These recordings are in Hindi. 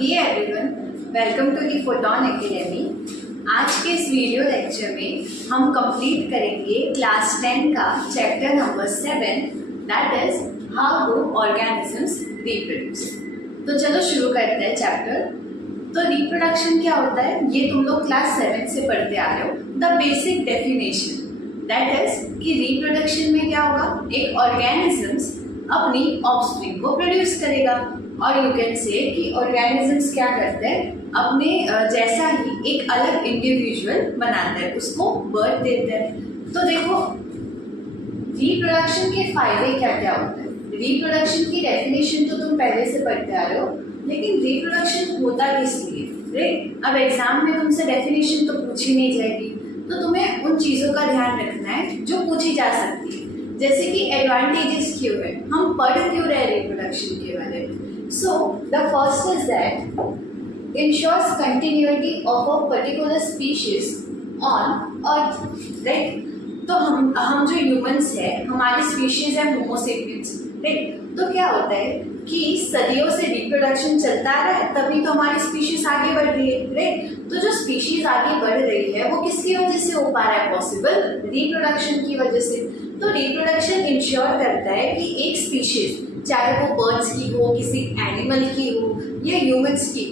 Hey everyone, welcome to the Photon Academy. आज के इस वीडियो लेक्चर में हम कंप्लीट करेंगे क्लास 10 का chapter number 7, that is how do organisms reproduce. तो चलो शुरू करते हैं चैप्टर। तो रिप्रोडक्शन क्या होता है, ये तुम लोग क्लास 7 से पढ़ते आ रहे हो। The basic definition that is कि रिप्रोडक्शन में क्या होगा, एक ऑर्गेनिजम्स अपनी ऑफस्प्रिंग को प्रोड्यूस करेगा। और यू कैन से कि ऑर्गेनिजम्स क्या करते हैं, अपने जैसा ही एक अलग इंडिविजुअल बनाते हैं, उसको बर्थ देते हैं। तो देखो रिप्रोडक्शन के फायदे क्या क्या होते हैं। रिप्रोडक्शन की डेफिनेशन तो तुम पहले से पढ़ते आ रहे हो, लेकिन रिप्रोडक्शन होता किस लिए, राइट। अब एग्जाम में तुमसे डेफिनेशन तो पूछी नहीं जाएगी, तो तुम्हें उन चीज़ों का ध्यान रखना है जो पूछी जा सकती है। जैसे कि एडवांटेजेस क्यों है, हम पढ़ क्यों रहे रिप्रोडक्शन के बारे में। So the first is that ensures continuity of a particular species on earth, right. तो हम जो ह्यूमंस है, हमारी स्पीशीज है होमो सेपियंस, राइट। तो क्या होता है कि सदियों से रिप्रोडक्शन चलता आ रहा है, तभी तो हमारी स्पीशीज आगे बढ़ रही है, राइट। तो जो स्पीशीज आगे बढ़ रही है वो किसकी वजह से हो पा रहा है पॉसिबल, रिप्रोडक्शन की वजह से। तो रिप्रोडक्शन इंश्योर करता है कि एक स्पीशीज, चाहे वो बर्ड्स की हो, किसी एनिमल की हो या ह्यूमंस की,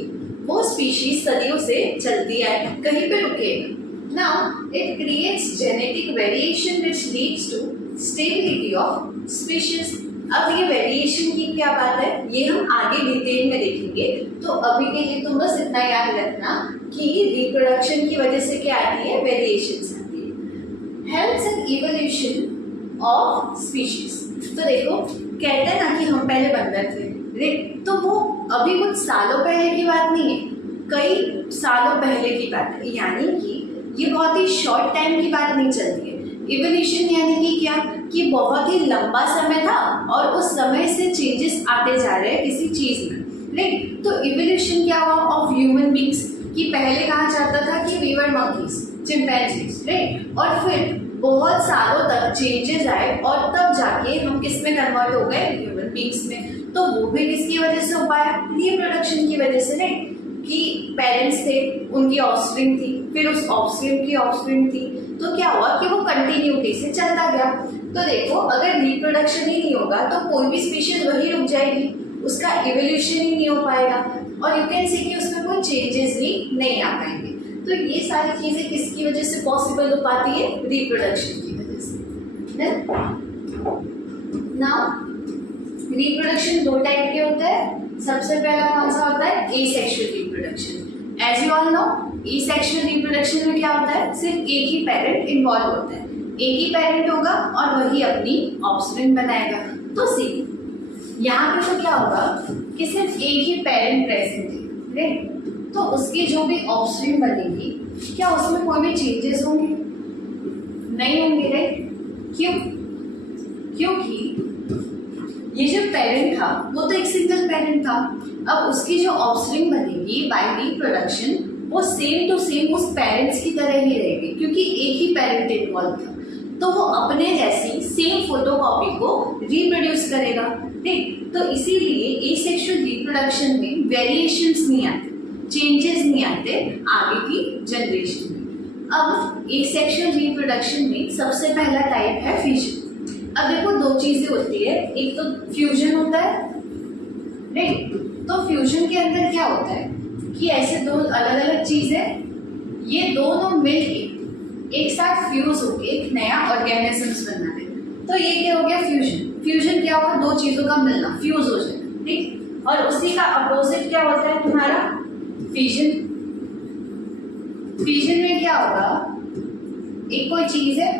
वो स्पीशीज सदियों से चलती है, कहीं पे रुकेगा। Now it creates genetic variation which leads to stability of species. अब ये वेरिएशन की क्या बात है, ये हम आगे डिटेल में देखेंगे। तो अभी के लिए तुम बस इतना याद रखना कि रिप्रोडक्शन की वजह से क्या आती है, वेरिएशंस आती है। Health and evolution of species. तो देखो कहते हैं ना कि हम पहले बंदर थे, राइट। तो वो अभी कुछ सालों पहले की बात नहीं है, कई सालों पहले की बात है, यानी कि ये बहुत ही शॉर्ट टाइम की बात नहीं चलती है। इवोल्यूशन यानी कि क्या, कि बहुत ही लंबा समय था और उस समय से चेंजेस आते जा रहे हैं किसी चीज में, राइट। तो इवोल्यूशन क्या हुआ ऑफ ह्यूमन बींग्स, कि पहले कहा जाता था कि we were monkeys, chimpanzees, right. और फिर बहुत सालों तक चेंजेस आए और तब जाके हम किस में कन्वर्ट हो गए, ह्यूमन बींग्स में। तो वो भी किसकी वजह से हो पाया, रिप्रोडक्शन की वजह से, राइट। कि पेरेंट्स थे, उनकी ऑफस्प्रिंग थी, फिर उस ऑफस्प्रिंग की ऑफस्प्रिंग थी, तो क्या हुआ कि वो कंटिन्यूटी से चलता गया। तो देखो अगर रिप्रोडक्शन ही नहीं होगा तो कोई भी स्पीशीज वही रुक जाएगी, उसका इवोल्यूशन ही नहीं हो पाएगा, और यू कैन से कि उसमें कोई चेंजेस भी नहीं आ पाएंगे। तो ये सारी चीजें किसकी वजह से पॉसिबल हो पाती है, रिप्रोडक्शन की वजह से। नाउ रिप्रोडक्शन दो टाइप के होते हैं। सबसे पहला कौन सा होता है, asexual reproduction. As you all know, asexual reproduction में क्या होता है, सिर्फ एक ही पेरेंट इन्वॉल्व होता है, एक ही पेरेंट होगा और वही अपनी ऑफस्प्रिंग बनाएगा। तो सी यहाँ पे तो क्या होगा कि सिर्फ एक ही पेरेंट प्रेजेंट है, राइट। तो उसकी जो भी ऑफस्प्रिंग बनेगी, क्या उसमें कोई भी चेंजेस होंगे, नहीं होंगे, राइट। क्यों, क्योंकि ये जो पेरेंट था वो तो एक सिंगल पेरेंट था। अब उसकी जो ऑफस्प्रिंग बनेगी बाय रिप्रोडक्शन, वो सेम टू सेम उस पेरेंट्स की तरह ही रहेगी, क्योंकि एक ही पेरेंट इन्वॉल्व था। तो वो अपने जैसी सेम फोटोकॉपी को रिप्रोड्यूस करेगा, ठीक। तो इसीलिए एसेक्सुअल रिप्रोडक्शन में वेरिएशंस नहीं आते, चेंजेस नहीं आते आगे की जनरेशन में। अब एसेक्सुअल रिप्रोडक्शन में सबसे पहला टाइप है फ्यूजन। अब देखो दो चीजें होती है, एक तो फ्यूजन होता है, राइट। तो फ्यूजन के अंदर क्या होता है कि ऐसे दो अलग अलग चीजें, ये दोनों मिलके एक साथ फ्यूज होके एक नया ऑर्गेनिजम्स बना रहे। तो ये क्या हो गया, फ्यूजन। फ्यूजन क्या होगा, दो चीजों का मिलना, फ्यूज हो जाना, ठीक। और उसी का अपोजिट क्या होता है तुम्हारा, फिजन। फिजन में क्या होगा, एक कोई चीज है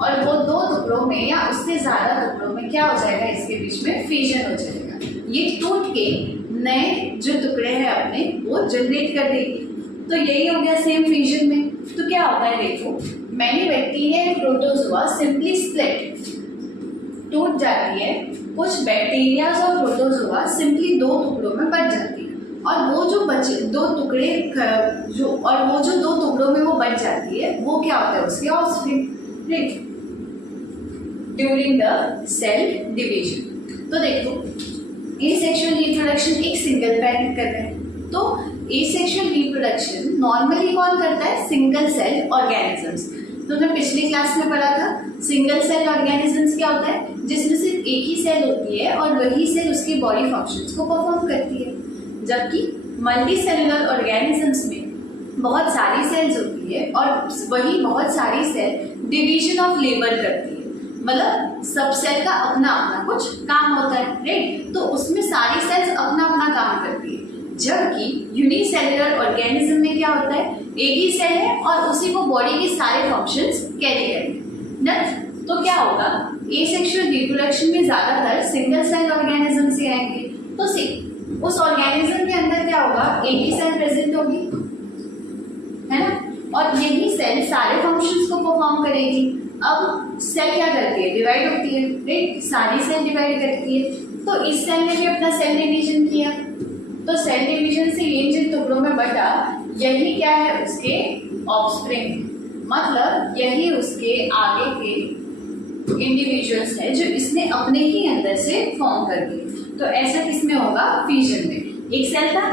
और वो दो टुकड़ों में या उससे ज्यादा टुकड़ों में क्या हो जाएगा, इसके बीच में फिजन हो जाएगा। ये टूट के नए जो टुकड़े हैं अपने वो जनरेट कर देगी। तो यही हो गया सेम फिजन में। तो क्या होता है, देखो many bacteria and protozoa simply split, टूट जाती है। कुछ बैक्टीरिया और प्रोटोजोआ सिंपली दो टुकड़ों में बच जाती है, और वो जो बचे दो टुकड़े वो जो दो टुकड़ों में वो बच जाती है, वो क्या होता है, उसकी offspring, right, during the cell division. तो देखो एसेक्सुअल रिप्रोडक्शन एक सिंगल पेरेंट कर रहे हैं, तो एसेक्सुअल रिप्रोडक्शन नॉर्मली कौन करता है? Single cell organisms. तो हमने पिछली क्लास में पढ़ा था सिंगल सेल ऑर्गेनिजम्स क्या होता है? जिसमें सिर्फ एक ही सेल होती है और वही सेल उसकी बॉडी फंक्शंस को परफॉर्म करती है। जबकि मल्टी सेलुलर ऑर्गेनिजम्स में बहुत सारी सेल्स होती है और वही बहुत सारी सेल डिवीजन ऑफ लेबर करती है। मतलब सब सेल का अपना अपना कुछ काम होता है, राइट? तो उसमें सारी सेल्स अपना अपना काम करती है। जबकि यूनिसेलुलर ऑर्गेनिज्म में क्या होता है? एक ही सेल है और उसी को बॉडी के सारे फंक्शंस कैरी करते हैं। तो क्या होगा? एसेक्सुअल रिप्रोडक्शन में ज्यादातर सिंगल सेल ऑर्गेनिज्म से आएंगे। तो उस ऑर्गेनिज्म के अंदर क्या होगा? एक ही सेल प्रेजेंट होगी, है ना? और यही सेल सारे फंक्शंस को परफॉर्म करेगी। अब सेल क्या करती है? डिवाइड होती है, राइट? सारी सेल डिवाइड करती है। तो इस सेल ने भी अपना सेल डिवीजन किया। तो सेल डिवीजन से ये जिन टुकड़ों में बटा, यही क्या है? उसके ऑफस्प्रिंग, मतलब यही उसके आगे के इंडिविजुअल्स है जो इसने अपने ही अंदर से फॉर्म कर दिए। तो ऐसा किसमें होगा? फ्यूजन में। एक सेल था,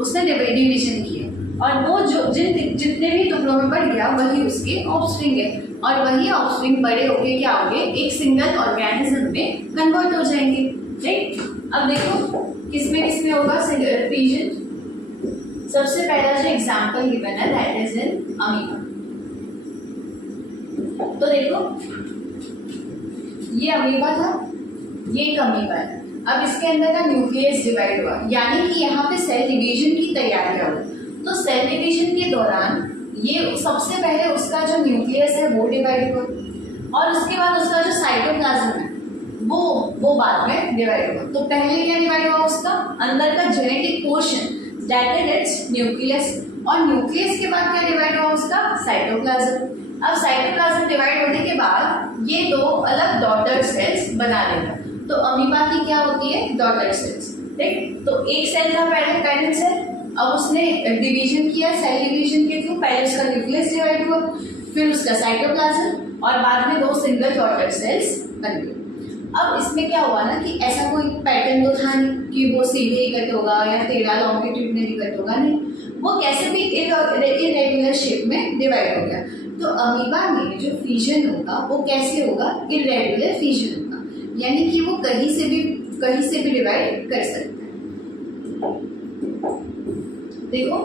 उसने डिवीजन किया और वो जो जितने भी टुकड़ों में बढ़ गया वही उसके ऑफस्प्रिंग है और वही ऑफस्प्रिंग बड़े होके क्या होंगे? एक सिंगल ऑर्गेनिज्म में कन्वर्ट हो जाएंगे, राइट? अब देखो किसमें होगा फ्यूजन? सबसे पहला जो एग्जांपल गिवन है दैट इज इन अमीबा। तो देखो ये अमीबा था, ये एक अमीबा है। अब इसके अंदर का न्यूक्लियस डिवाइड हुआ, यानी कि यहाँ पे सेल डिवीजन की तैयारी हो। तो सेल डिवीजन के दौरान ये सबसे पहले उसका जो न्यूक्लियस है वो डिवाइड हुआ और उसके बाद उसका जो साइटोप्लाज्म है वो बाद में डिवाइड हुआ। तो पहले क्या डिवाइड हुआ? उसका अंदर का genetic portion that is it's nucleus, और न्यूक्लियस के बाद क्या डिवाइड हुआ? उसका साइटोप्लाज्म। अब साइटोप्लाज्म डिवाइड होने के बाद ये दो अलग डॉटर सेल्स बना लेगा। तो अमीबा की क्या होती है? डॉटर सेल्स, ठीक? तो एक सेल था पहले पेरेंट सेल, अब उसने डिवीजन किया सेल डिवीजन के थ्रू। पहले उसका न्यूक्लियस डिवाइड हुआ, फिर उसका साइटोप्लाज्म और बाद में दो सिंगल डॉटर सेल्स बन गए। अब इसमें क्या हुआ ना कि ऐसा कोई पैटर्न तो था नहीं कि वो सीधे कट होगा या टेढ़ा लॉन्गिट्यूडनली कट होगा, नहीं, वो कैसे भी इरेगुलर शेप में डिवाइड हो गया। तो अमीबा में जो फ्यूजन होगा वो कैसे होगा? इरेगुलर फ्यूजन होगा, यानी कि वो कहीं से भी डिवाइड कर सकता है। देखो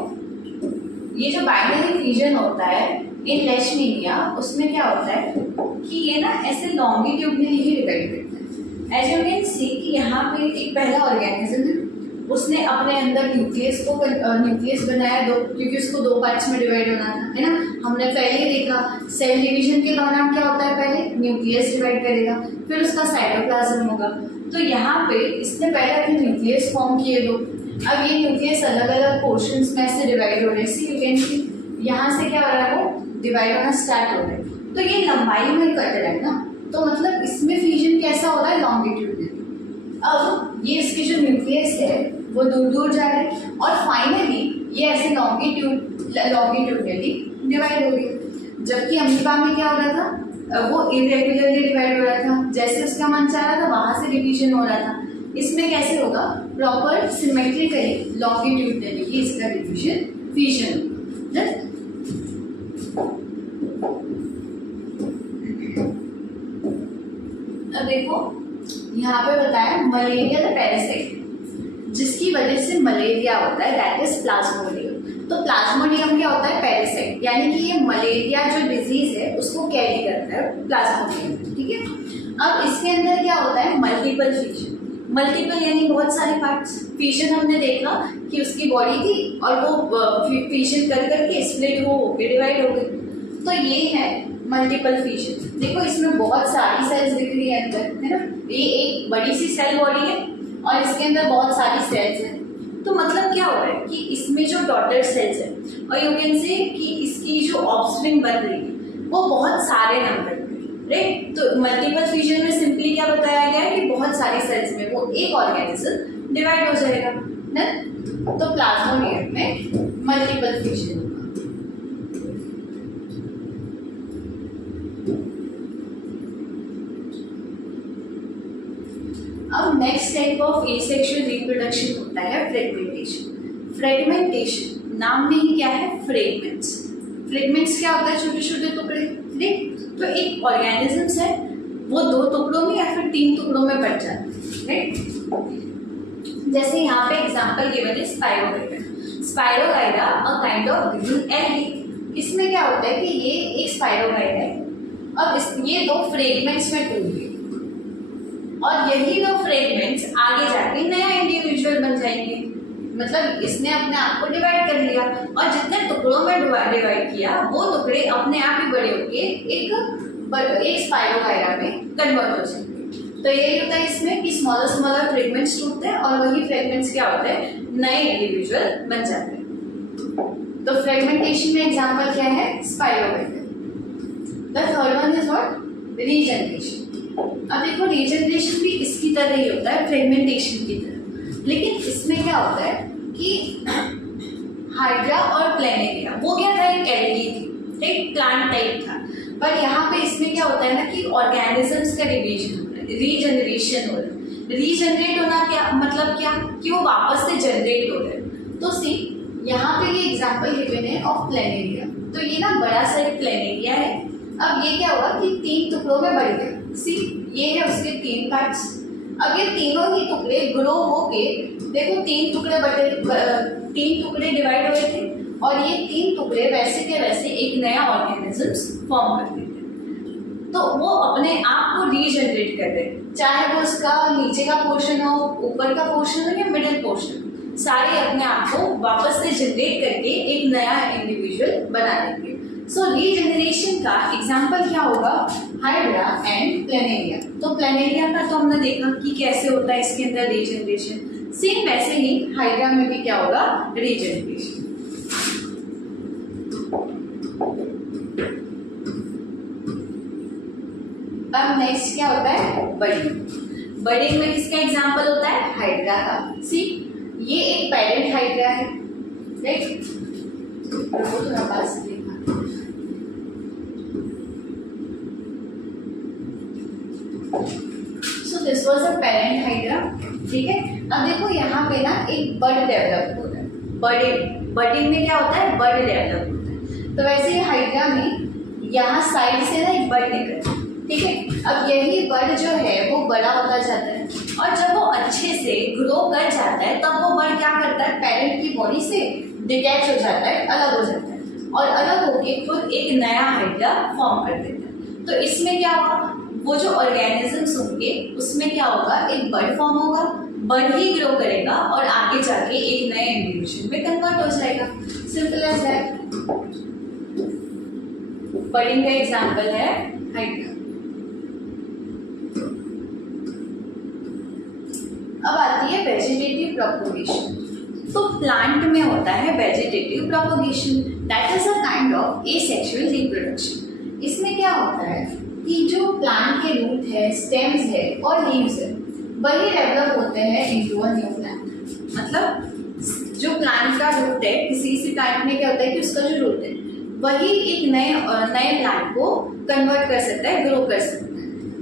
ये जो बाइनरी फ्यूजन होता है इन लेशमीनिया, उसमें क्या होता है कि ये ना ऐसे लॉन्गिट्यूडनली ही डिवाइड करता है। एज यू कैन सी कि यहाँ पे एक पहला ऑर्गेनिज्म है, उसने अपने अंदर न्यूक्लियस बनाया दो, क्योंकि उसको दो पार्ट्स में डिवाइड होना था, है ना? हमने पहले ही देखा सेल डिवीजन के दौरान क्या होता है? पहले न्यूक्लियस डिवाइड करेगा, फिर उसका साइटोप्लाज्म होगा। तो यहाँ पे इसने पहले अपने न्यूक्लियस फॉर्म किए दो। अब ये न्यूक्लियस अलग अलग पोर्शंस में से डिवाइड हो रहे हैं। सी यू कैन सी यहाँ से क्या हो रहा है? वो डिवाइड होना स्टार्ट हो रहा है। तो ये लंबाई में कट रहा है ना, तो मतलब इसमें फ्यूजन कैसा हो रहा है? लॉन्गिट्यूडनली। अब ये इसके जो न्यूक्लियस है वो दूर दूर जा रहे हैं और फाइनली ये ऐसे लॉन्गिट्यूडनली डिवाइड हो गई। जबकि अमीबा में क्या हो रहा था? वो इरेगुलरली डिवाइड हो रहा था, जैसे उसका मन चाह रहा था वहां से डिवीजन हो रहा था। इसमें कैसे होगा? प्रॉपर सिमेट्रिकली लॉन्गिट्यूडनली ही इसका डिवीजन फ्यूजन होगा। अब देखो यहाँ पे बताया मलेरियल पैरासाइट, जिसकी वजह से मलेरिया होता है, दैट इज प्लाज्मोडियम। तो प्लाज्मोडियम क्या होता है? पैरासाइट, यानी कि ये मलेरिया जो डिजीज है उसको कैरी करता है प्लाज्मोडियम, ठीक है? अब इसके अंदर क्या होता है? Multiple fusion. मल्टीपल यानी बहुत सारे पार्ट्स। फ्यूजन हमने देखा कि उसकी बॉडी थी और वो फ्यूजन कर करके स्प्लिट हो के डिवाइड हो गई। तो ये है मल्टीपल फ्यूजन। देखो इसमें बहुत सारी सेल्स दिख रही है अंदर, है ना? ये एक बड़ी सी सेल बॉडी है और इसके अंदर बहुत सारी सेल्स हैं। तो मतलब क्या हो रहा है कि इसमें जो डॉटर सेल्स है और यू कैन से कि इसकी जो ऑफस्प्रिंग बन रही है वो बहुत सारे नंबर में, राइट? तो मल्टीपल फ्यूजन में सिंपली क्या बताया गया है कि बहुत सारी सेल्स में वो एक ऑर्गेनिज्म डिवाइड हो जाएगा ना। तो प्लाज्मोडियम में मल्टीपल फ्यूजन। अब next type of asexual reproduction होता है फ्रेगमेंटेशन। फ्रेगमेंटेशन नाम में ही क्या है, फ्रेगमेंट्स। फ्रेगमेंट्स क्या होता है, छोटे छोटे टुकड़े, राइट। तो एक ऑर्गेनिजम्स है वो 2 टुकड़ों में या फिर 3 टुकड़ों में बट जाते हैं, राइट। जैसे यहाँ पे एग्जांपल गिवन है spirogyra. Spirogyra a kind of green algae. इसमें क्या होता है कि ये एक स्पाइरोगाइरा है, अब ये 2 फ्रेगमेंट्स में टूट गए और यही 2 फ्रेगमेंट्स आगे जाके नया इंडिविजुअल बन जाएंगे। मतलब इसने अपने आप को डिवाइड कर लिया और जितने टुकड़ों में डिवाइड किया वो टुकड़े अपने आप ही बड़े होके एक स्पाइरोगाइरा में कन्वर्ट हो जाएंगे। तो यही होता है इसमें कि स्मॉलर स्मॉलर फ्रेगमेंट्स टूटते हैं और वही फ्रेगमेंट्स क्या होते हैं, नए इंडिविजुअल बन जाते हैं। तो फ्रेगमेंटेशन में एग्जांपल क्या है, spirogyra. The third one is what, regeneration. अब देखो रीजनरेशन भी इसकी तरह ही होता है, फ्रेगमेंटेशन की तरह, लेकिन इसमें क्या होता है कि हाइड्रा और प्लेनेरिया वो क्या था, एक एल्गी थी, एक प्लांट टाइप था, पर यहाँ पे इसमें क्या होता है ना कि ऑर्गेनिजम्स का डिवीजन होता है, रीजनरेशन हो रहा है। रीजनरेट होना क्या मतलब, क्या कि वो वापस से जनरेट हो रहे हैं। तो सी यहाँ पे ये एग्जांपल गिवन है ऑफ प्लेनेरिया। तो ये ना बड़ा सा एक प्लेनेरिया है। अब ये क्या हुआ कि 3 टुकड़ों में बढ़ गया। सी ये है उसके 3 पार्ट्स। अब ये तीनों ही टुकड़े ग्रो होके, देखो 3 टुकड़े डिवाइड हुए थे और ये 3 टुकड़े वैसे के वैसे एक नया ऑर्गेनिजम्स फॉर्म कर देते हैं। तो वो अपने आप को रीजनरेट कर रहे हैं, चाहे वो उसका नीचे का पोर्शन हो, ऊपर का पोर्शन हो या मिडिल पोर्शन, सारे अपने आप को वापस से जनरेट करके एक नया इंडिविजुअल बना देंगे। सो रीजनरेशन का एग्जाम्पल क्या होगा, हाइड्रा एंड प्लेनेरिया। तो प्लेनेरिया का तो हमने देखा कि कैसे होता है इसके अंदर रीजनरेशन, सेम वैसे ही हाइड्रा में भी क्या होगा, रीजनरेशन। अब नेक्स्ट क्या होता है, बडिंग। बडिंग में किसका एग्जाम्पल होता है, हाइड्रा का। सी ये एक पेरेंट हाइड्रा है, राइट। थोड़ा पास देखा, सो this was a parent hydra, ठीक है। अब देखो यहाँ पे ना एक बड डेवलप होता है। बडिंग में क्या होता है, बड डेवलप होता है। तो वैसे ही हाइड्रा में यहाँ साइड से ना एक बड निकलता है, ठीक है। अब यही बड जो है वो बड़ा होता जाता है और जब वो अच्छे से ग्रो कर जाता है तब वो बड क्या करता है, पेरेंट की बॉडी से डिटैच हो जाता है, अलग हो जाता है और अलग होके खुद एक नया हाइड्रा फॉर्म कर देता है। तो इसमें क्या होगा, वो जो ऑर्गेनिजम्स होंगे उसमें क्या होगा, एक बड फॉर्म होगा, बड ही ग्रो करेगा और आगे जाके एक नए इंडिविजुअल में कन्वर्ट हो जाएगा। Simple as that. बडिंग का एग्जांपल है हाइड्रा। अब आती है वेजिटेटिव प्रोपगेशन। तो प्लांट में होता है vegetative propagation, that is a kind of asexual reproduction. इसमें क्या होता है कि जो प्लांट के रूट है, स्टेम्स है और लीव्स है वही डेवलप होते हैं इनटू अ न्यू प्लांट। मतलब जो प्लांट का रूट है, किसी प्लांट में क्या होता है कि उसका जो रूट है वही एक नए प्लांट को कन्वर्ट कर सकता है, ग्रो कर सकता है।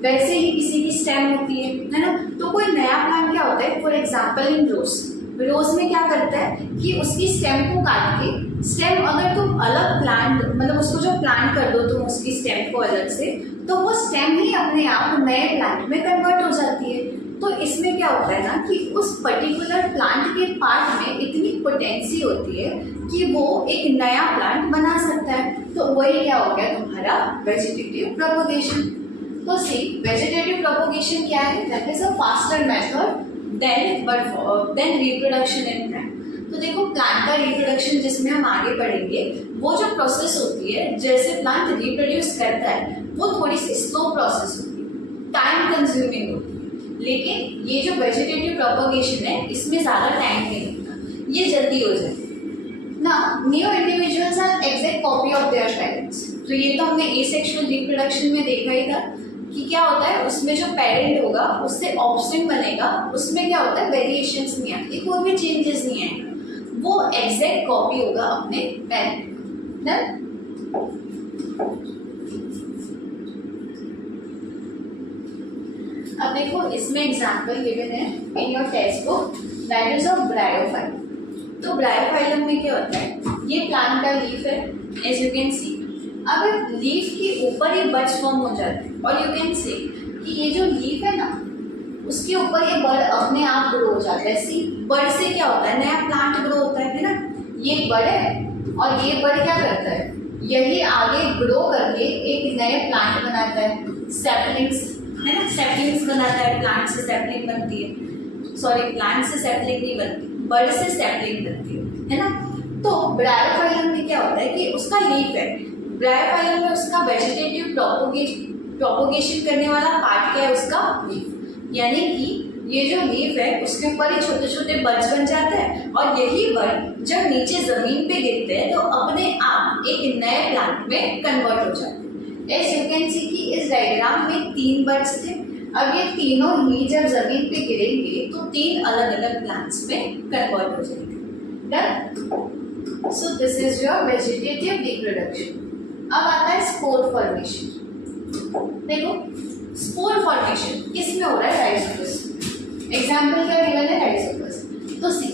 वैसे ही किसी की स्टेम होती है ना। तो कोई नया प्लांट क्या होता है, फॉर एग्जाम्पल इन रोज में क्या करता है कि उसकी स्टेम को काट के, स्टेम अगर तुम अलग प्लांट मतलब उसको जो प्लांट कर दो तुम उसकी स्टेम को अलग से, तो वो स्टेम ही अपने आप नए प्लांट में कन्वर्ट हो जाती है। तो इसमें क्या होता है ना कि उस पर्टिकुलर प्लांट के पार्ट में इतनी पोटेंसी होती है कि वो एक नया प्लांट बना सकता है। तो वही क्या हो गया तुम्हारा वेजिटेटिव प्रोपगेशन। तो सी वेजिटेटिव प्रोपगेशन क्या है, that is a faster method than reproduction in plant. तो देखो प्लांट का रिप्रोडक्शन जिसमें हम आगे पढ़ेंगे, वो जो प्रोसेस होती है जैसे प्लांट रिप्रोड्यूस करता है वो थोड़ी सी स्लो प्रोसेस होती है, टाइम कंज्यूमिंग होती है। लेकिन ये जो वेजिटेटिव प्रोपगेशन है इसमें ज़्यादा टाइम नहीं लगता, ये जल्दी हो जाए ना। New individuals are exact copy of their parents. तो ये तो हमने एसेक्सुअल रिप्रोडक्शन में देखा ही था कि क्या होता है, उसमें जो पेरेंट होगा उससे ऑफस्प्रिंग बनेगा, उसमें क्या होता है वेरिएशंस नहीं आती, कोई भी चेंजेस नहीं आएगा, वो एग्जैक्ट कॉपी होगा अपने पेरेंट ना। अब देखो इसमें एग्जांपल गिवन है in your text book, that is of bryophyte. तो ब्रायोफाइलम में क्या होता है, ये प्लांट का लीफ है एज यू कैन सी। अब लीफ के ऊपर ये बड्स फॉर्म हो जाते हैं और यू कैन सी कि ये जो लीफ है ना उसके ऊपर ये बड अपने आप ग्रो हो जाता है। सी बड से क्या होता है, नया प्लांट ग्रो होता है ना। ये बड है और ये बड क्या करता है, यही आगे ग्रो करके एक नए प्लांट बनाता है, सैपलिंग्स है ना, सैपलिंग्स बनाता है। प्लांट से सैपलिंग बनती है, सॉरी प्लांट से सैपलिंग नहीं बनती, बड से सैपलिंग बनती है ना। तो ब्रायोफाइलम में क्या होता है कि उसका लीफ है, ब्रायोफाइलम में उसका वेजिटेटिव प्रोपोगेशन करने वाला पार्ट क्या है, उसका लीफ। यानी कि ये जो लीफ है उसके ऊपर ही छोटे छोटे बड्स बन जाते हैं और यही बड जब नीचे जमीन पे गिरते हैं तो अपने आप एक नए प्लांट में कन्वर्ट हो जाते हैं। एज यू कैन सी कि इस डायग्राम में 3 बड्स थे। अब ये तीनों ही जब जमीन पे गिरेंगे तो 3 अलग अलग प्लांट्स में कन्वर्ट हो जाएंगे। Done. So this is your vegetative reproduction. अब आता है स्पोर फॉर्मेशन। देखो स्पोर फॉर्मेशन किसमें हो रहा है, राइजोपस। एग्जाम्पल क्या गिवन है, राइजोपस। तो सी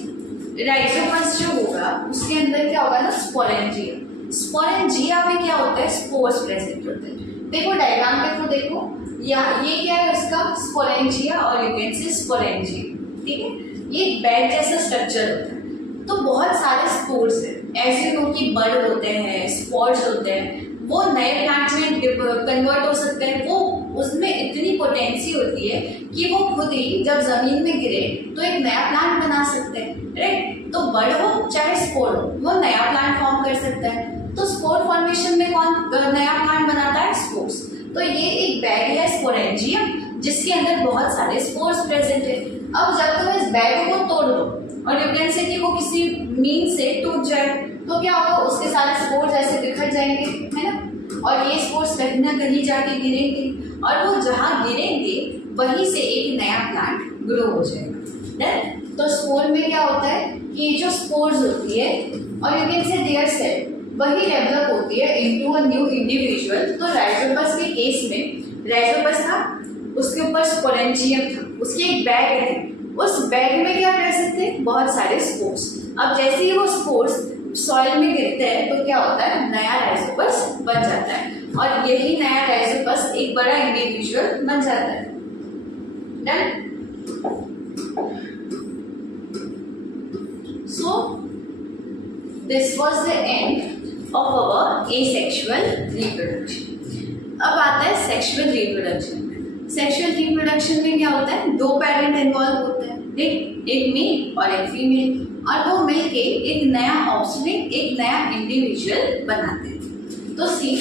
राइजोपस जो होगा उसके अंदर क्या होगा ना, स्पोरेंजिया। स्पोरेंजिया में क्या होता है, स्पोर्स प्रेजेंट होते हैं। देखो डायग्राम पे तो देखो या ये क्या है उसका, स्पोरेंजिया और यू कैन से स्पोरेंजिया, ठीक है। ये बैग जैसा स्ट्रक्चर होता है। तो बहुत सारे स्पोर्स है, ऐसे नो कि बड होते हैं, स्पॉट्स होते हैं, वो नए प्लांट में कन्वर्ट हो सकते हैं। वो उसमें इतनी पोटेंसी होती है कि वो खुद ही जब जमीन में गिरे तो एक नया प्लांट बना सकते हैं, राइट। तो बड हो चाहे स्पोर हो, वो नया प्लांट फॉर्म कर सकता है। तो स्पोर फॉर्मेशन में कौन नया प्लांट बनाता है, स्पोर्स। तो ये एक बैग है स्पोरेंजियम जिसके अंदर बहुत सारे स्पोर्स प्रेजेंट है। अब जब तुम इस बैग को तोड़ दो और यू कैन से कि वो किसी मीन से टूट जाए तो क्या होगा, उसके सारे स्पोर्स ऐसे बिखर जाएंगे, है ना। और ये स्पोर्स कहीं ना कहीं जाके गिरेंगे और वो जहाँ गिरेंगे वहीं से एक नया प्लांट ग्रो हो जाएगा। तो स्पोर में क्या होता है कि ये जो स्पोर्स होती है और you can say their cell वही डेवलप होती है इनटू अ न्यू इंडिविजुअल। तो राइजोपस के केस में राइजोपस था, उसके ऊपर स्पोरेंजियम था, उसकी एक बैग है, उस बैग में क्या प्रेजेंट थे, बहुत सारे स्पोर्स। अब जैसे ही वो स्पोर्स सॉइल में गिरते हैं तो क्या होता है, नया राइजोपस बन जाता है और यही नया राइजोपस एक बड़ा इंडिविजुअल बन जाता है। Done. So this was the end of our asexual reproduction. अब आता है सेक्सुअल रिप्रोडक्शन। सेक्सुअल रिप्रोडक्शन में क्या होता है, 2 पेरेंट इन्वॉल्व होते हैं, एक मेल और एक फीमेल, और वो मिलके एक नया ऑफस्प्रिंग, एक नया इंडिविजुअल बनाते हैं। तो सी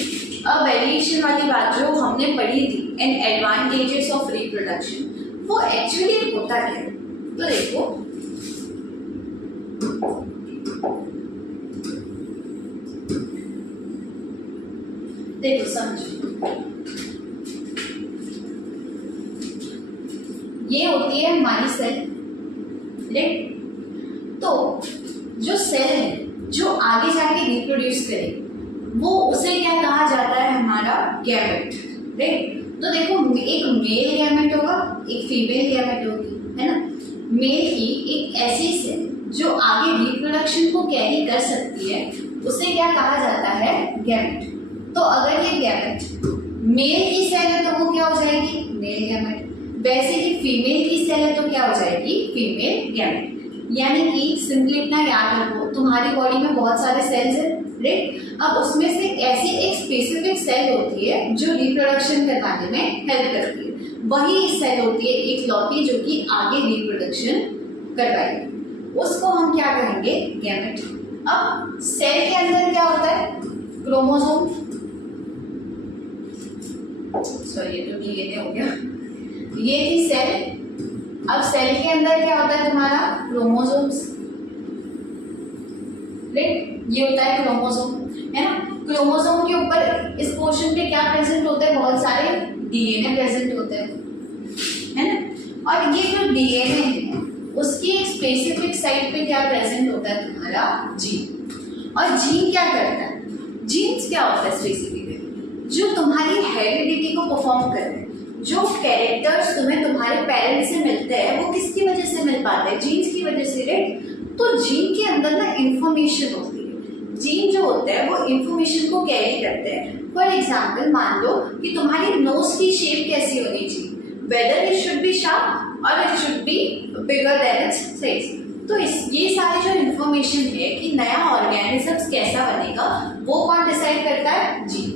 अब वेरिएशन वाली बात जो हमने पढ़ी थी इन एडवांटेजेस ऑफ रिप्रोडक्शन, वो एक्चुअली होता क्या है। तो देखो समझो, ये होती है हमारी सेल, राइट। तो जो सेल है जो आगे जाके रिप्रोड्यूस करे वो उसे क्या कहा जाता है, हमारा गैमेट, राइट। तो देखो एक मेल गैमेट होगा, एक फीमेल गैमेट होगी, है ना। मेल की एक ऐसी सेल जो आगे रिप्रोडक्शन को कैरी कर सकती है उसे क्या कहा जाता है, गैमेट। तो अगर ये गैमेट मेल की सेल है तो वो क्या हो जाएगी, मेल गैमेट। वैसे ही फीमेल की सेल है तो क्या हो जाएगी, फीमेल गैमेट। यानी कि सिंपली इतना याद रखो, तुम्हारी बॉडी में बहुत सारे सेल्स हैं, राइट। अब उसमें से ऐसी एक स्पेसिफिक सेल होती है जो रिप्रोडक्शन करवाने में हेल्प करती है, वही सेल होती है एक लौती जो कि आगे रिप्रोडक्शन करवाएगी, उसको हम क्या कहेंगे, गैमेट। अब सेल के अंदर क्या होता है, क्रोमोसोम, सॉरी ये तो डीएनए हो गया, ये थी सेल। अब सेल के अंदर क्या होता है तुम्हारा, क्रोमोसोम्स, राइट। ये होता है क्रोमोसोम, है ना। क्रोमोसोम के ऊपर इस पोर्शन पे क्या प्रेजेंट होता है, बहुत सारे डीएनए प्रेजेंट होते हैं, है ना। और ये जो डीएनए है उसकी एक स्पेसिफिक साइट पे क्या प्रेजेंट होता है, तुम्हारा जीन। और जीन क्या करता है, जीन्स क्या होता है स्पेसिफिकली, जो तुम्हारी हेरिडिटी को परफॉर्म करते हैं। जो कैरेक्टर्स तुम्हें तुम्हारे पेरेंट्स से मिलते हैं वो किसकी वजह से मिल पाते हैं, जीन्स की वजह से, राइट। तो जीन के अंदर ना इंफॉर्मेशन होती है, जीन जो होते हैं वो इंफॉर्मेशन को कैरी करते हैं। फॉर एग्जाम्पल मान लो कि तुम्हारी नोज की शेप कैसी होनी चाहिए, whether it should be sharp और it should be bigger than its size. तो ये सारी जो इंफॉर्मेशन है कि नया ऑर्गेनिज्म कैसा बनेगा वो कौन डिसाइड करता है, जीन।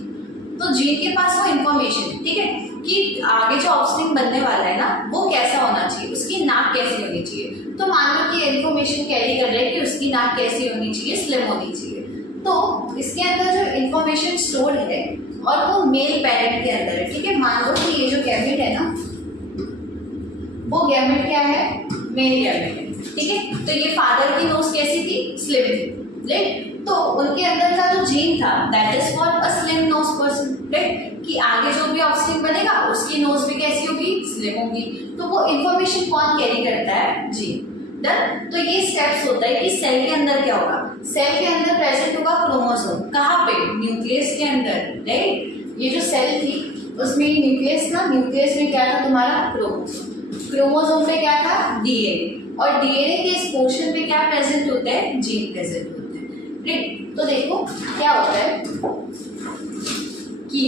तो जीन के पास वो इंफॉर्मेशन है, ठीक है, कि आगे जो ऑफस्प्रिंग बनने वाला है ना वो कैसा होना चाहिए, उसकी नाक कैसी होनी चाहिए। तो मान लो कि इंफॉर्मेशन कैरी कर रहे हैं कि उसकी नाक कैसी होनी चाहिए, स्लिम होनी चाहिए। तो इसके अंदर जो इंफॉर्मेशन स्टोर है और वो मेल पेरेंट के अंदर है, ठीक है। मान लो कि ये जो गैमेट है ना वो गैमेट क्या है, मेल गैमेट है, ठीक है। तो ये फादर की नोज कैसी थी, स्लिम थी, राइट। तो उनके अंदर का जो जीन था that is for a slim nose person, right, कि आगे जो भी ऑफस्प्रिंग बनेगा उसकी नोज भी कैसी होगी, स्लिम होगी। तो वो इंफॉर्मेशन कौन कैरी करता है, जीन। डन। तो ये स्टेप्स होता है कि सेल के अंदर क्या होगा, सेल के अंदर प्रेजेंट होगा क्रोमोसोम, कहाँ पे, न्यूक्लियस के अंदर, राइट। ये जो सेल थी उसमें न्यूक्लियस था, न्यूक्लियस में क्या था तुम्हारा, क्रोमोसोम, क्रोमोसोम पे क्या था, डीएनए, और डीएनए के इस पोर्शन पे क्या प्रेजेंट होता है, जीन प्रेजेंट होते हैं, राइट। तो देखो क्या होता है कि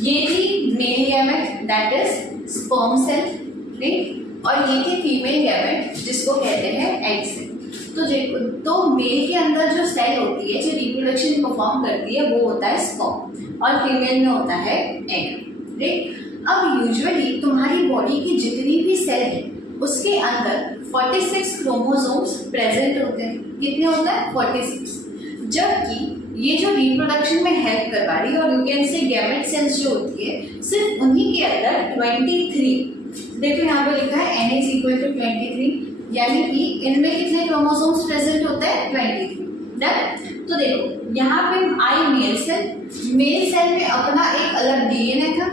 ये थी male gamete that is sperm cell, right, और ये थी फीमेल गैमेट जिसको कहते हैं एग सेल। तो मेल के अंदर जो सेल होती है जो रिप्रोडक्शन परफॉर्म करती है वो होता है स्पर्म और फीमेल में होता है एग, राइट। अब यूजुअली तुम्हारी बॉडी की जितनी भी सेल है उसके अंदर 46 क्रोमोसोम्स प्रेजेंट होते हैं। कितने होता है, 46। जबकि ये जो रिप्रोडक्शन में हेल्प करवा रही है और you can say gamete cells जो होती है सिर्फ उन्हीं के अंदर 23, देखो यहाँ पे लिखा है n इज इक्वल टू 23, यानी कि इनमें कितने क्रोमोसोम्स प्रेजेंट होते हैं, 23। डन। तो देखो यहाँ पे आई मेल सेल में अपना एक अलग डीएनए था,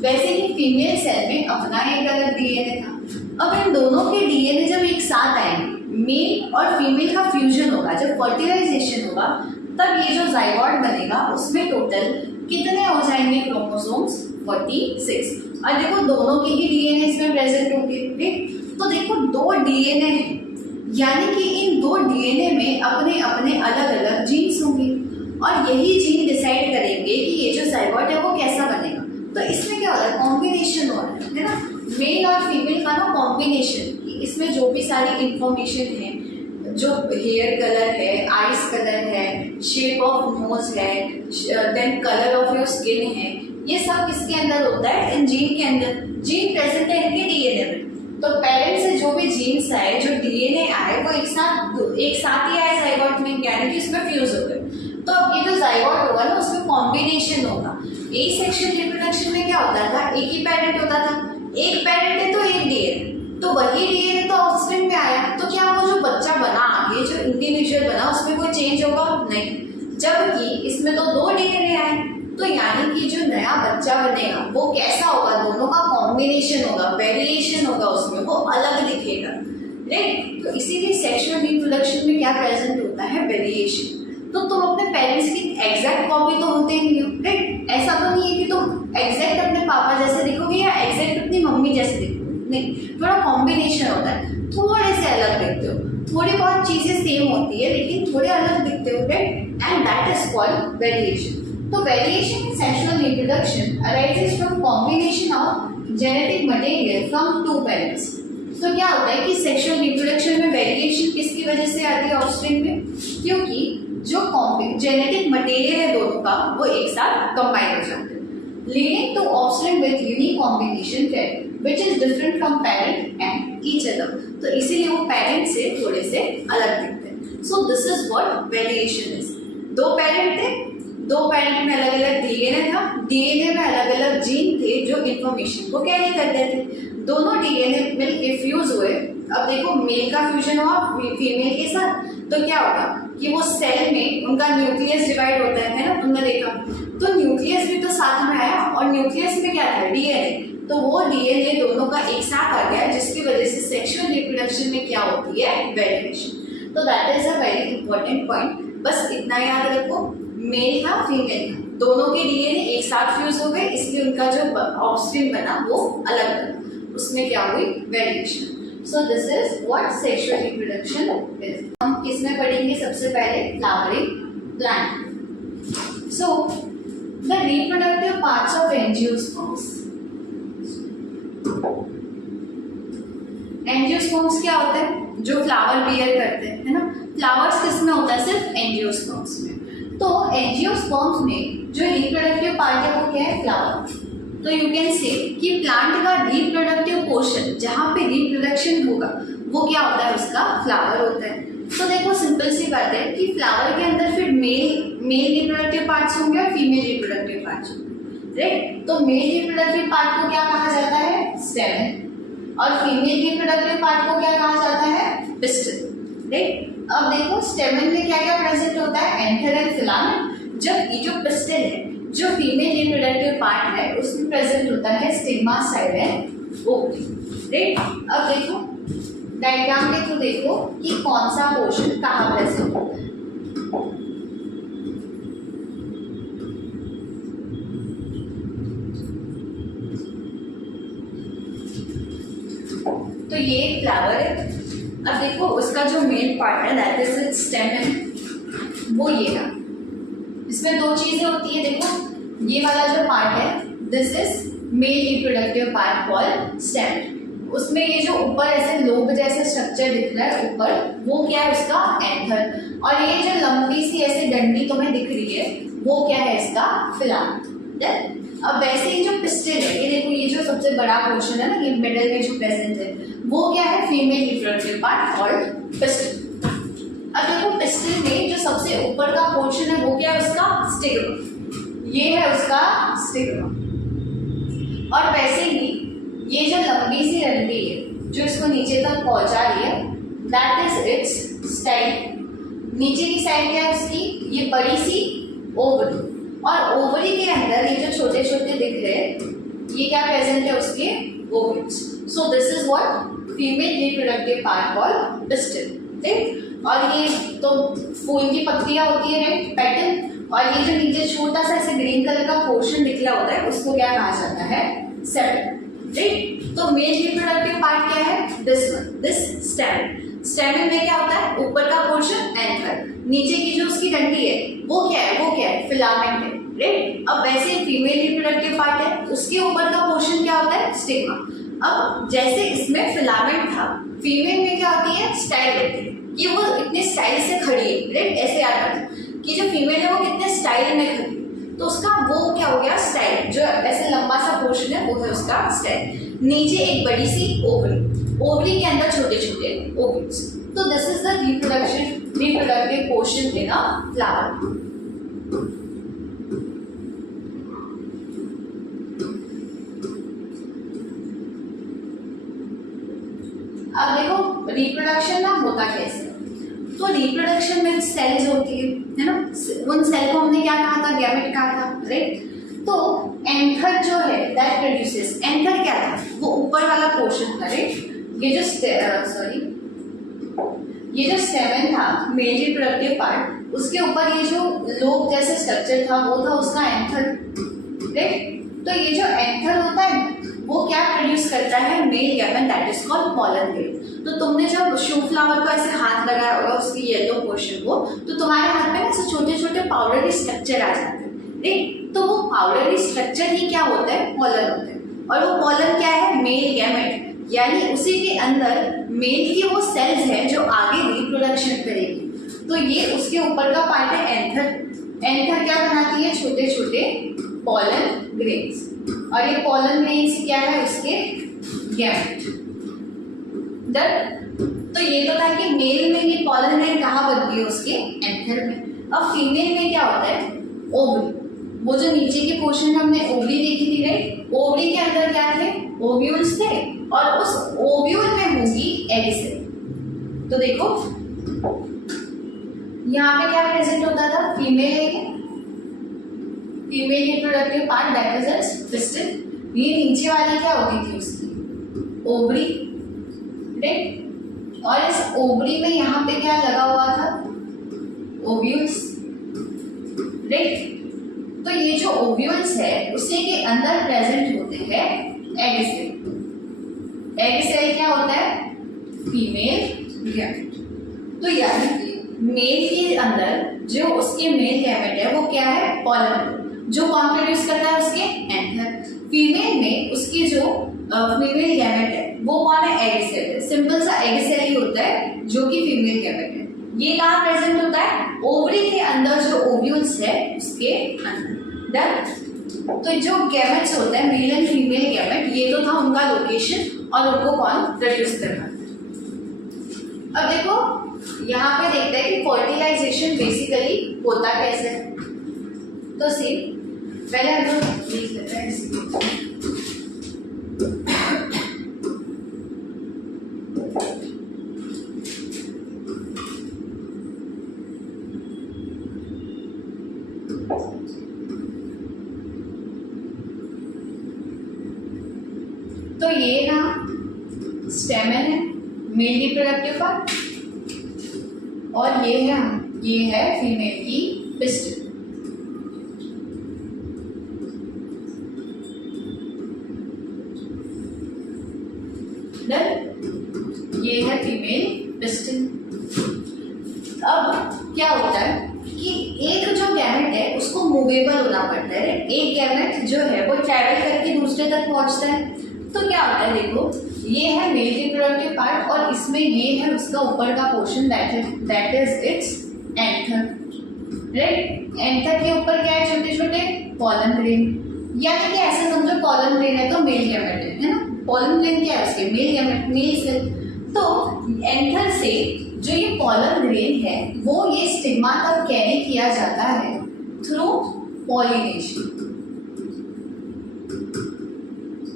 वैसे ही फीमेल सेल में अपना एक अलग डीएनए था। अब इन दोनों के डीएनए जब एक साथ आएंगे, मेल और फीमेल का फ्यूजन होगा, जब फर्टिलाइजेशन होगा तब ये जो जाइगोट बनेगा उसमें टोटल कितने हो जाएंगे क्रोमोसोम्स, 46। और देखो दोनों के ही डीएनए इसमें प्रेजेंट होंगे। तो देखो 2 डीएनए हैं, यानी कि इन 2 डीएनए में अपने अपने अलग अलग जीन्स होंगे और यही जीन डिसाइड करेंगे कि ये जो जाइगोट है वो कैसा बनेगा। तो इसमें क्या हो रहा है, कॉम्बिनेशन हो रहा है ना, मेल और फीमेल का ना कॉम्बिनेशन। इसमें जो भी सारी इंफॉर्मेशन है, जो हेयर कलर है, आईज कलर है, शेप ऑफ नोज है, then colour of your skin है, ये सब किसके अंदर होता है, इन जीन के अंदर। जीन प्रेजेंट है इनके डीएनए में। तो पेरेंट्स से जो भी जीन्स आए, जो डीएनए आए, वो एक साथ ही आए जाइगोट में, यानी कि उसमें फ्यूज हो गए। तो अब ये जो जाइगोट होगा ना उसमें कॉम्बिनेशन होगा। ए सेक्शुअल रिप्रोडक्शन में क्या होता था, एक ही पेरेंट होता था, एक पेरेंट है तो एक डीएनए, तो वही डीएनए तो ऑफस्प्रिंग में आया। तो क्या वो जो बच्चा बना, ये जो इंडिविजुअल बना, उसमें कोई चेंज होगा, नहीं। जबकि इसमें तो 2 डीएनए आए, तो यानी कि जो नया बच्चा बनेगा वो कैसा होगा, दोनों का कॉम्बिनेशन होगा, वेरिएशन होगा, उसमें वो अलग दिखेगा, राइट। तो इसीलिए सेक्सुअल रिप्रोडक्शन में क्या प्रेजेंट होता है, वेरिएशन। तो तुम अपने पेरेंट्स की एग्जैक्ट कॉपी तो होते ही नहीं हो, राइट। ऐसा तो नहीं है कि तुम एग्जैक्ट अपने पापा जैसे दिखोगे या एग्जैक्ट अपनी मम्मी जैसे दिखोगे, नहीं, थोड़ा कॉम्बिनेशन होता है, थोड़े से अलग दिखते हो, थोड़ी बहुत चीजें सेम होती है लेकिन थोड़े अलग दिखते हो, right, and that is called variation. तो variation in sexual reproduction arises from combination of genetic material from 2 parents. तो क्या होता है कि सेक्सुअल रिप्रोडक्शन में वेरिएशन किसकी वजह से आती है ऑफस्प्रिंग में, क्योंकि जो जेनेटिक मटेरियल है दोनों का वो एक साथ कंबाइन हो जाते हैं, leading to offspring with unique combination pair which is different from parent and each other। तो इसीलिए वो पेरेंट से थोड़े से अलग दिखते हैं। So this is what variation is। 2 parent थे, 2 पेरेंट में अलग अलग डीएनए था, डीएनए में अलग अलग जीन थे जो इंफॉर्मेशन को कैरी करते थे। दोनों डीएनए मिलके फ्यूज हुए। अब देखो मेल का फ्यूजन हुआ फीमेल के साथ, तो क्या होगा कि वो सेल में उनका न्यूक्लियस डिवाइड होता है ना, तुमने देखा। तो न्यूक्लियस भी तो साथ में आया और न्यूक्लियस में क्या था, डीएनए। तो वो डीएनए दोनों का एक साथ आ गया जिसकी वजह से सेक्सुअल रिप्रोडक्शन में क्या होती है, वेरिएशन। तो that is a very important point बस इतना याद रखो, मेल था फीमेल था, दोनों के डीएनए एक साथ फ्यूज हो गए, इसलिए उनका जो ऑफस्प्रिंग बना वो अलग बना, उसमें क्या हुई variation. So this is what sexual reproduction is. हम किसमें पढ़ेंगे सबसे पहले, flowering plant. So the reproductive parts of angiosperms. Angiosperms क्या होता है, जो फ्लावर बियर करते हैं, है ना। फ्लावर्स किसमें होता है, सिर्फ एंजियोस्पर्म्स में। तो एंजियोस्पर्म्स में जो रिप्रोडक्टिव पार्ट है वो क्या है, फ्लावर। तो यू कैन से कि प्लांट का रिप्रोडक्टिव पोर्शन जहाँ पे रिप्रोडक्शन होगा वो क्या होता है, उसका फ्लावर होता है। तो देखो सिंपल सी बात है कि फ्लावर के अंदर फिर मेल रिप्रोडक्टिव पार्ट्स होंगे और फीमेल रिप्रोडक्टिव पार्ट्स होंगे, राइट। तो मेल रिप्रोडक्टिव पार्ट को क्या कहा जाता है, स्टेमन, और फीमेल रिप्रोडक्टिव पार्ट को क्या कहा जाता है, पिस्टल, राइट। अब देखो स्टेमन में क्या क्या प्रेजेंट होता है, एंथर एंड फिलामेंट। जब ये जो पिस्टल है, जो फीमेल रिप्रोडक्टिव पार्ट है, उसमें प्रेजेंट होता है stigma, side and ovary, right. अब देखो डायग्राम के थ्रू देखो कि कौन सा पोर्शन कहाँ प्रेजेंट होता है। तो ये एक फ्लावर है। अब देखो उसका जो मेन पार्ट है दैट इज इट्स स्टेमन, वो ये रहा। इसमें दो चीजें होती है, देखो ये वाला जो पार्ट है this is male reproductive part called स्टेमन। उसमें ये जो ऊपर ऐसे लोब जैसे स्ट्रक्चर दिख रहा है ऊपर, वो क्या है, उसका एंथर। और ये जो लंबी सी ऐसे डंडी तुम्हें दिख रही है वो क्या है, इसका फिलामेंट। अब वैसे ही जो पिस्टल है, ये देखो ये जो सबसे बड़ा पोर्शन है ना, ये मिडल में जो प्रेजेंट है वो क्या है, female reproductive part called pistol. अब देखो पिस्टल में जो सबसे ऊपर का पोर्शन है वो क्या है, उसका स्टिग्मा, ये है उसका स्टिग्मा। और वैसे ही ये जो लंबी सी डंडी है जो इसको नीचे तक पहुंचा रही है दैट इज इट्स स्टाइल। नीचे की साइड क्या है उसकी, ये बड़ी सी ओवरी, और ओवरी के अंदर ये जो छोटे छोटे दिख रहे हैं ये क्या प्रेजेंट है, उसके ovaries. So this is what female reproductive part called pistol, right. और ये तो फूल की पत्तियां होती है, राइट, पेटल। और ये जो नीचे छोटा सा ऐसे ग्रीन कलर का पोर्शन निकला होता है उसको क्या कहा जाता है, सेपल, राइट। तो मेल रिप्रोडक्टिव पार्ट क्या है, दिस स्टेमन। स्टेमन में क्या होता है, ऊपर का पोर्शन एंथर, नीचे की जो उसकी डंडी है वो क्या है, फिलामेंट है, राइट। अब वैसे फीमेल रिप्रोडक्टिव पार्ट है, उसके ऊपर का पोर्शन क्या होता है, स्टिग्मा। अब जैसे इसमें फिलामेंट था, फीमेल में क्या होती है, स्टाइल होती है कि वो इतने स्टाइल से खड़ी है, राइट। ऐसे याद रखो कि जो फीमेल है वो कितने स्टाइल में खड़ी है, तो उसका वो क्या हो गया, स्टाइल। जो ऐसे लंबा सा पोर्शन है वो है उसका स्टाइल। नीचे एक बड़ी सी ओवरी, ओवरी के अंदर छोटे छोटे ओवरीज। तो this is the reproductive portion in a flower. अब देखो रिप्रोडक्शन ना होता कैसे, तो रिप्रोडक्शन में सेल्स होती है ना, उन सेल को हमने क्या कहा था, गैमेट कहा था, राइट। तो एंथर जो है दैट प्रोड्यूसेस, एंथर क्या था, वो ऊपर वाला पोर्शन था, राइट। ये जो स्टेमन था मेल रिप्रोडक्टिव पार्ट, उसके ऊपर ये जो लोब जैसे स्ट्रक्चर था वो था उसका एंथर, राइट। तो ये जो एंथर होता है वो क्या प्रोड्यूस करता है, mail gamete that is called pollen grain. तो तुमने जब शू फ्लावर को ऐसे हाथ लगाया होगा उसकी येलो पोर्शन को, तो तुम्हारे हाथ में ऐसे छोटे छोटे पाउडरी स्ट्रक्चर आ जाते हैं, राइट। तो वो पाउडरी स्ट्रक्चर ही क्या होता है, पॉलन होता है। और वो पॉलन क्या है, मेल गैमेट, यानी उसी के अंदर मेल की वो सेल्स हैं जो आगे रिप्रोडक्शन करेगी। तो ये उसके ऊपर का पार्ट है एंथर। एंथर क्या बनाती है, छोटे छोटे पॉलन ग्रेन्स, और ये पॉलन ग्रेन्स क्या है, उसके गैमेट। तो ये तो था कि मेल में ये पॉलन ग्रेन कहाँ बनती है, उसके एंथर में। अब फीमेल में क्या होता है, ओवरी। वो जो नीचे के पोर्शन में हमने ओवरी देखी थी, राइट। ओवरी के अंदर क्या थे, ओव्यूल्स थे, और उस ओव्यूल में होंगी एग सेल। तो देखो यहाँ पे क्या प्रेजेंट होता था, female reproductive part that is it's pistol. ये नीचे वाली क्या होती थी उसकी, ओवरी, राइट। और इस ओवरी में यहाँ पे क्या लगा हुआ था, ओव्यूल्स, राइट। तो ये जो ओव्यूल्स है उसी के अंदर प्रेजेंट होते हैं एग सेल। एग सेल क्या होता है? Female gamete. तो यानी कि मेल के अंदर जो उसके मेल गैमेट है वो क्या है? पॉलन। जो कौन प्रोड्यूस करता है? उसके एंथर। फीमेल में उसकी जो फीमेल गैमेट है वो कौन है? एग सेल है। सिंपल सा एग सेल ही होता है जो कि फीमेल गैमेट है। ये कहाँ प्रेजेंट होता है? ओवरी के अंदर जो ओव्यूल्स है उसके अंदर। डन। तो जो गैमेट्स होते हैं मेल एंड फीमेल गैमेट, ये तो था उनका लोकेशन और उनको कौन प्रोड्यूस करना। अब देखो यहाँ पे देखते हैं कि फर्टिलाइजेशन बेसिकली होता कैसे है। तो सी पहले हम लोग देख लेते हैं इसकी। तो ये ना स्टेमन है मेल रिप्रोडक्टिव पार्ट, और ये है फीमेल की पिस्टल। ये है फीमेल पिस्टल। अब क्या होता है कि एक जो गैमेट है उसको मूवेबल होना पड़ता है। एक गैमेट जो है वो ट्रैवल करके दूसरे तक पहुंचता है। तो क्या होता है, देखो ये है मेल रिप्रोडक्टिव पार्ट और इसमें ये है उसका ऊपर का portion, that is it's anther, right. Anther के ऊपर क्या है? छोटे छोटे पॉलन ग्रेन। यानी कि ऐसे समझो पॉलन ग्रेन है तो मेल गैमेट है ना। पॉलन ग्रेन क्या है? उसके मेल गैमेट, मेल सेल। तो एंथर से जो ये पॉलन ग्रेन है वो ये स्टिग्मा तक कैरी किया जाता है through pollination.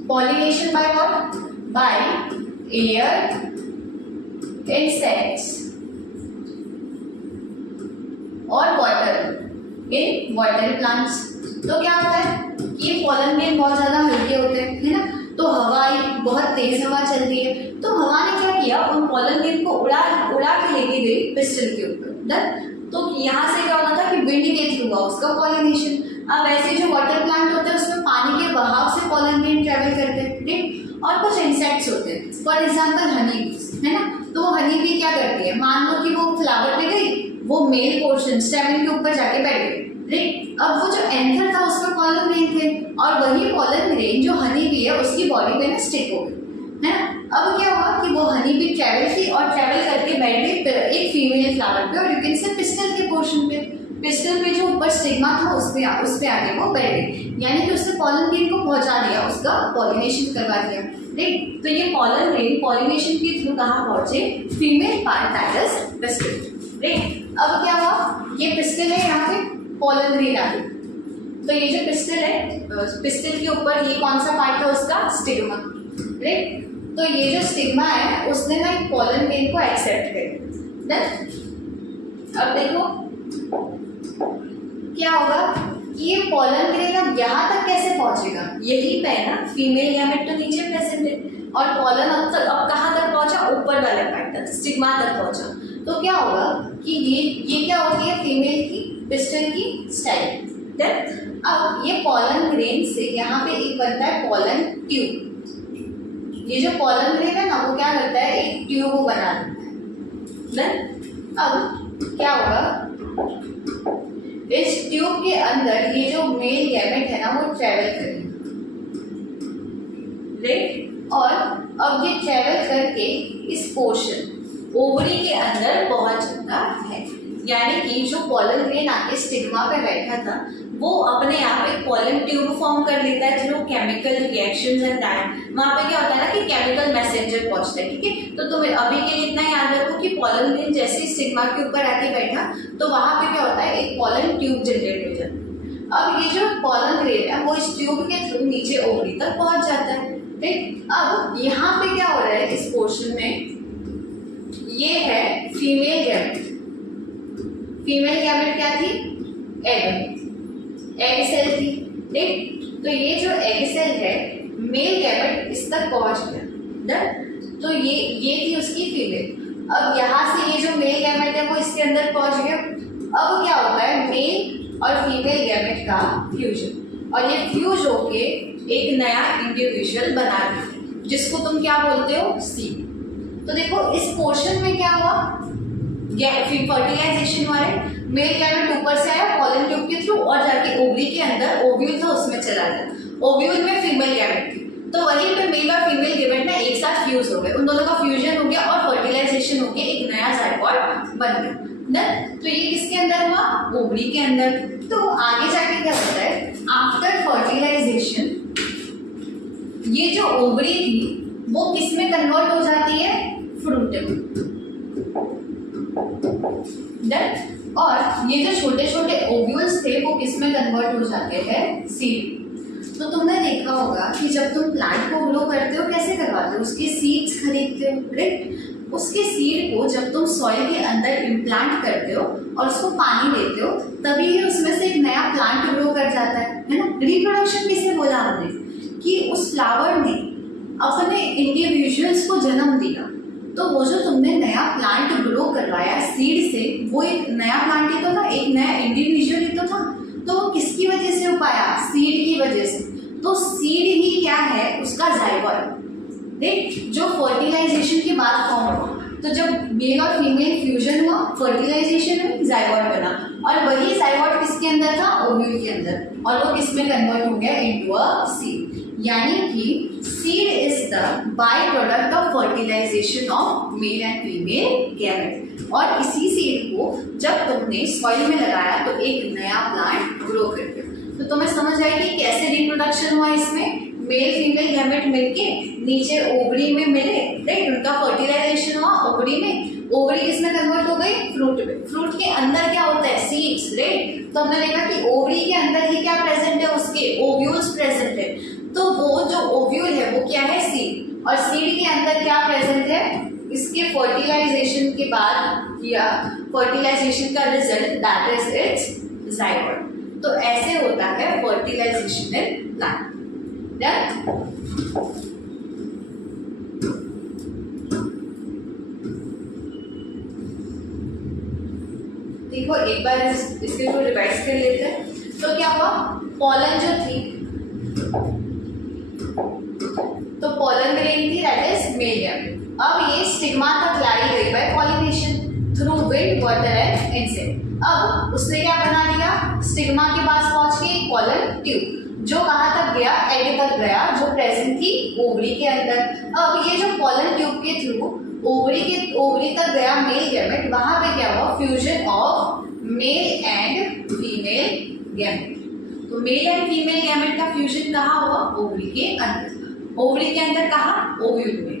Pollination by what? By air, insects और water in water plants। तो क्या होता है कि ये pollen grain बहुत ज़्यादा हल्के होते हैं, है ना। तो हवा, बहुत तेज हवा चल रही है, तो हवा ने क्या किया, उन pollen grain को उड़ा के लेके गई पिस्टल के ऊपर। तो यहाँ से क्या होता था कि विंड के थ्रू हुआ उसका पॉलिनेशन। अब ऐसे जो वाटर प्लांट होते हैं उसमें पानी के बहाव से पॉलन ग्रेन ट्रेवल करते हैं, ठीक। और कुछ इंसेक्ट्स होते हैं, फॉर एग्जांपल हनी बीज, है ना। तो वो हनी बी क्या करती है, मान लो कि वो फ्लावर पे गई, वो मेल पोर्शन स्टेमन के ऊपर जाके बैठ गई, ठीक। अब वो जो एंथर था उसमें पॉलन ग्रेन थे और वही पॉलन ग्रेन जो हनी बी है उसकी बॉडी पे ना स्टिक हो गई, है ना। अब क्या हुआ कि वो हनी बी ट्रेवल की और ट्रेवल करके बैठ गई एक फीमेल फ्लावर पे और यू कैन से पिस्टल के पोर्शन पे। पिस्टल पे जो ऊपर स्टिग्मा था उस पे आगे वो बैठ गई, यानी कि उसने पॉलन ग्रेन को पहुंचा दिया, उसका पॉलिनेशन करवा दिया, ठीक। तो ये पॉलन ग्रेन पॉलिनेशन के थ्रू कहाँ पहुंचे? Female part, that is pistol, ठीक। अब क्या हुआ, ये पिस्टल है, यहाँ पे पॉलन ग्रेन आ गई। तो ये जो पिस्टल है, पिस्टल के ऊपर ये कौन सा पार्ट है उसका? Stigma, right. तो ये जो स्टिग्मा है उसने ना एक पॉलन ग्रेन को एक्सेप्ट किया। अब देखो क्या होगा कि ये पॉलन ग्रेन अब यहाँ तक कैसे पहुंचेगा? यही पे है ना, फीमेल गैमेट तो नीचे प्रेजेंट है और पॉलन अब कहाँ तक पहुंचा? ऊपर वाले पार्ट तक, स्टिग्मा तक पहुंचा। तो क्या होगा कि ये क्या होती है? फीमेल की पिस्टल की स्टाइल। अब ये पॉलन ग्रेन से यहाँ पे एक बनता है पॉलन ट्यूब। ये जो पॉलन ग्रेन है ना वो क्या करता है? एक ट्यूब बना देता है। अब क्या होगा, इस ट्यूब के अंदर ये जो मेल गैमेट है ना वो ट्रेवल करेगी, राइट। और अब ये ट्रेवल करके इस पोर्शन ओवरी के अंदर पहुंच जाता है। यानी कि जो पॉलन ग्रेन आके स्टिग्मा पे बैठा था वो अपने आप एक पॉलन ट्यूब फॉर्म कर लेता है through chemical reactions and that. वहाँ पे क्या होता है ना कि केमिकल मैसेंजर पहुंचता है, ठीक है। तो तुम्हें अभी के लिए इतना याद रखो कि पॉलन ग्रेन जैसे स्टिग्मा के ऊपर आके बैठा तो वहाँ पे क्या होता है, एक पॉलन ट्यूब जनरेट हो जाता है। अब ये जो पॉलन ग्रेन है वो इस ट्यूब के थ्रू नीचे ओवरी तक पहुंच जाता है, ठीक। अब यहाँ पे क्या हो रहा है, इस पोर्शन में ये है फीमेल गैमेट। फीमेल गैमेट क्या थी? एग सेल थी, ठीक। तो ये जो एग सेल है मेल गैमेट इस तक पहुंच गया, तो ये थी उसकी फीमेल। अब यहाँ से ये जो मेल गैमेट है वो इसके अंदर पहुंच गया अब क्या होता है, मेल और फीमेल गैमेट का फ्यूजन, और ये फ्यूज होके एक नया इंडिविजुअल बना देते हैं जिसको तुम क्या बोलते हो, सीड। तो देखो इस पोर्शन में क्या हुआ, फर्टिलाइजेशन हुआ है, मेल गैमेट ऊपर से आया पॉलन ट्यूब के थ्रू और जाके ओवरी के अंदर ओव्यूल था उसमें चला गया, ओव्यूल में फीमेल गैमेट थी, तो वहीं पे मेल और फीमेल गैमेट ना एक साथ फ्यूज हो गए, उन दोनों का फ्यूजन हो गया और फर्टिलाइजेशन हो गया, एक नया जायगोट बन गया। तो ये किसके अंदर हुआ, ओवरी के अंदर। तो आगे जाके क्या होता है, आफ्टर फर्टिलाइजेशन ये जो ओवरी थी वो किस में कन्वर्ट हो जाती है, फ्रूट में। और ये जो छोटे छोटे ओव्यूल्स थे वो किस में कन्वर्ट हो जाते हैं, सीड। तो तुमने देखा होगा कि जब तुम प्लांट को ग्रो करते हो कैसे करवाते हो, उसके सीड्स खरीदते हो, राइट। उसके सीड को जब तुम सॉइल के अंदर इम्प्लांट करते हो और उसको पानी देते हो तभी ही उसमें से एक नया प्लांट ग्रो कर जाता है ना। रिप्रोडक्शन किसे बोला हमने, कि उस फ्लावर ने अपने इंडिविजुअल्स को जन्म दिया, तो वो जो तुमने नया प्लांट ग्रो करवाया सीड से, वो एक नया प्लांट ही तो था, एक नया इंडिविजुअल ही तो था। तो वो किसकी वजह से हो पाया, सीड की वजह से। तो सीड ही क्या है, उसका जायगोट, देख, जो फर्टिलाइजेशन के बाद फॉर्म हुआ। तो जब मेल और फीमेल फ्यूजन हुआ, फर्टिलाइजेशन में जायगोट बना, और वही जायगोट किसके अंदर था, ओव्यूल के अंदर, और वो किसमें कन्वर्ट हो गया, इनटू अ सीड। यानी कि seed is the by product of fertilisation of male and female gamete. और इसी सीड को जब तुमने सॉइल में लगाया तो एक नया प्लांट ग्रो कर गया। तो तुम्हें समझ आएगी कैसे रिप्रोडक्शन हुआ इसमें, मेल फीमेल गैमेट मिलके नीचे ओवरी में मिले, राइट, उनका फर्टिलाइजेशन हुआ ओवरी में, ओवरी किसमें कन्वर्ट हो गई, फ्रूट में। फ्रूट के अंदर क्या होता है, सीड्स, राइट। तो हमने देखा कि ओवरी के अंदर ही क्या प्रेजेंट है, उसके ओव्यूल्स प्रेजेंट है। तो वो जो ओव्यूल है वो क्या है, सीड, और सीड के अंदर क्या प्रेजेंट है, इसके फर्टिलाइजेशन के बाद या फर्टिलाइजेशन का result, that is it's zygote. तो ऐसे होता है फर्टिलाइजेशन इन प्लांट। देखो एक बार इसके को रिवाइज कर लेते हैं। तो क्या हुआ, पॉलन जो थी, तो पॉलन ग्रेन थी, दैट इज मेल गैमेट। अब ये स्टिग्मा तक लाई गई by pollination through wind, water and insect. अब उसने क्या बना दिया, स्टिग्मा के पास पहुंच के एक पॉलन ट्यूब, जो कहाँ तक गया, एग तक गया, जो प्रेजेंट थी ओवरी के अंदर। अब ये जो पॉलन ट्यूब के थ्रू ओवरी तक गया मेल गैमेट, वहां पे क्या हुआ, fusion of male and female gamete. तो मेल एंड फीमेल गैमेट का फ्यूजन कहाँ हुआ, ओवरी के अंदर। ओवरी के अंदर कहाँ, ओव्यूल में।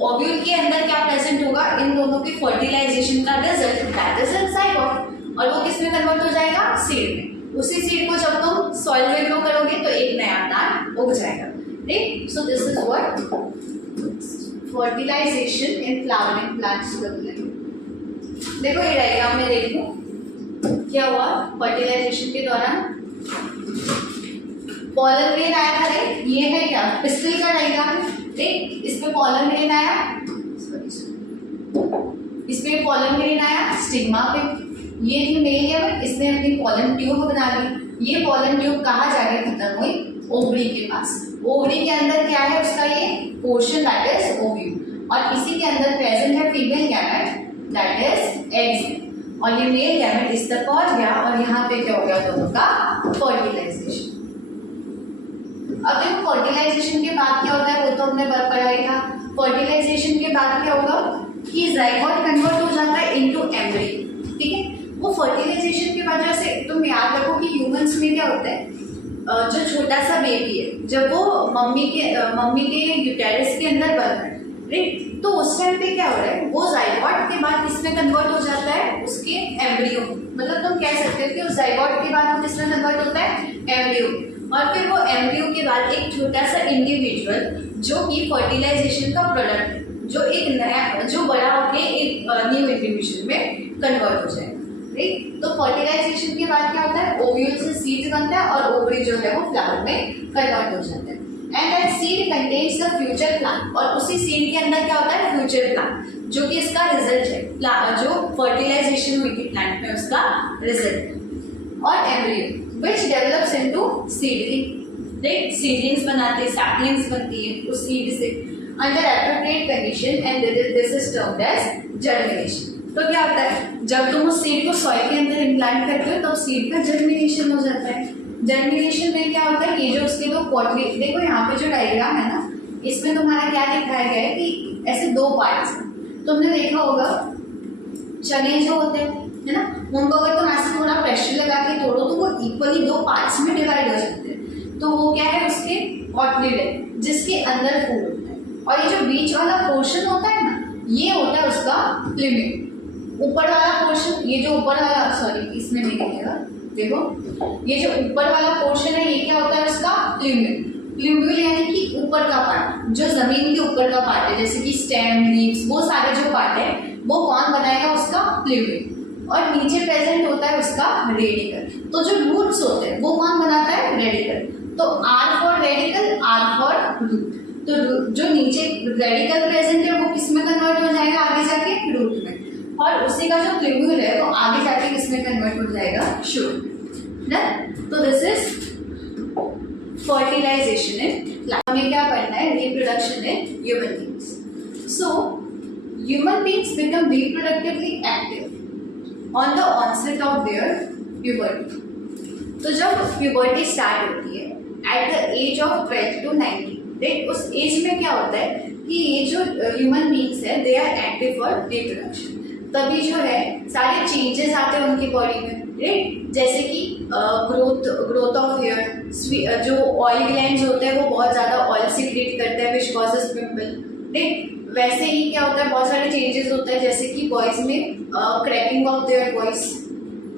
ओव्यूल के अंदर क्या प्रेजेंट होगा, इन दोनों के फर्टिलाइजेशन का रिजल्ट, दैट इज जायगोट, और वो किसमें कन्वर्ट हो जाएगा, सीड में। उसी सीड को जब तुम सॉइल में ग्रो करोगे तो एक नया प्लांट उग जाएगा, right. So this is what fertilisation in flowering plants. देखो ये डायग्राम में देखो क्या हुआ, फर्टिलाइजेशन के दौरान पॉलन ग्रेन आया था, राइट। ये है क्या, पिस्टिल का डायग्राम, राइट। इसमें पॉलन ग्रेन आया, इसमें पॉलन ग्रेन आया स्टिग्मा पे, ये थी मेल गैमेट, इसने अपनी पॉलन ट्यूब बना ली। ये पॉलन ट्यूब कहाँ जाके खत्म हुई, ओवरी के पास। ओवरी के अंदर क्या है, उसका ये पोर्शन, दैट इज ओव्यूल, और इसी के अंदर प्रेजेंट है female gamete, that is eggs, और ये मेल गैमेट इस तक पहुंच गया, और यहाँ पे क्या हो गया, दोनों का फर्टिलाइजेशन। अब देखो फर्टिलाइजेशन के बाद क्या होता है, वो तो हमने पढ़ा ही था। फर्टिलाइजेशन के बाद क्या होगा कि जायगोट कन्वर्ट हो जाता है इनटू एम्ब्रियो, ठीक है। वो फर्टिलाइजेशन के बाद, जैसे तुम याद रखो कि ह्यूमंस में क्या होता है, जो छोटा सा बेबी है, जब वो मम्मी के यूटेरस के अंदर बन रहा है, राइट, तो उस टाइम पे क्या हो रहा है, वो जायगोट के बाद किसमें कन्वर्ट हो जाता है, उसके एम्ब्रियो। मतलब तुम कह सकते हो कि उस जायगोट के बाद वो किसमें कन्वर्ट होता है, एम्ब्रियो। और फिर वो एम्ब्रियो के बाद एक छोटा सा इंडिविजुअल जो कि फर्टिलाइजेशन का प्रोडक्ट है, जो एक नया, जो बड़ा होके एक न्यू इंडिविजुअल में कन्वर्ट हो जाए, राइट। तो फर्टिलाइजेशन के बाद क्या होता है, ओव्यूल से सीड बनता है और ओवरी जो है वो फ्लावर में कन्वर्ट हो जाता है। And that seed contains the future plant, और उसी सीड के अंदर क्या होता है, फ्यूचर प्लांट। जो कि इसका रिजल्ट है, जो फर्टिलाइजेशन हुई थी प्लांट में उसका रिजल्ट। और embryo which develops into seedling, right, seedlings बनाते हैं, सैपलिंग्स बनती है उस सीड से under appropriate condition and this is termed as germination. तो क्या होता है, जब तुम उस सीड को सॉइल के अंदर इम्प्लांट करते हो तब सीड का जर्मिनेशन हो जाता है। जर्मिनेशन में क्या होता है, ये जो उसके दो क्वार्टरली, देखो यहाँ पे जो डायग्राम है ना, इसमें तुम्हारा क्या दिखाया गया है कि ऐसे दो पार्ट्स हैं। तुमने देखा होगा चने जो होते हैं, है ना, उनको अगर तुम ऐसे थोड़ा प्रेशर लगा के तोड़ो तो वो इक्वली दो पार्ट्स में डिवाइड हो जाते हैं। तो वो क्या है, उसके क्वार्टरली है जिसके अंदर फूड होता है, और ये जो बीच वाला पोर्शन होता है ना, ये होता है उसका प्लिमिड। ऊपर वाला पोर्शन, ये जो ऊपर वाला, सॉरी इसमें नहीं दिखेगा, देखो ये जो ऊपर वाला पोर्शन है ये क्या होता है उसका प्ल्यूम्यूल। प्ल्यूम्यूल यानी कि ऊपर का पार्ट, जो जमीन के ऊपर का पार्ट है, जैसे कि स्टेम, लीव्स, वो सारे जो पार्ट है वो कौन बनाएगा, उसका प्ल्यूम्यूल। और नीचे प्रेजेंट होता है उसका रेडिकल। तो जो रूट्स होते हैं वो कौन बनाता है, रेडिकल। तो R for radical, R for root. तो जो नीचे रेडिकल प्रेजेंट है वो किस में कन्वर्ट हो जाएगा आगे जाके, रूट में। और उसी का जो प्ल्यूम्यूल है वो आगे जाके किसमें कन्वर्ट हो जाएगा, शूट। तो this is fertilisation in plant. हमें क्या पढ़ना है, reproduction in human beings. So human beings become reproductively active on the onset of their puberty. तो जब प्यूबर्टी स्टार्ट होती है at the age of 12 to 19, right, उस एज में क्या होता है कि ये जो ह्यूमन बीइंग्स है they are active for reproduction. तभी जो है सारे चेंजेस आते हैं उनकी बॉडी में, राइट, जैसे कि ग्रोथ ऑफ हेयर, जो ऑयल ग्लैंड्स होते हैं वो बहुत ज़्यादा ऑयल सीक्रेट करते हैं विच कॉजेस पिंपल, राइट। वैसे ही क्या होता है, बहुत सारे चेंजेस होते हैं जैसे कि बॉयज में क्रैकिंग ऑफ देयर वॉइस।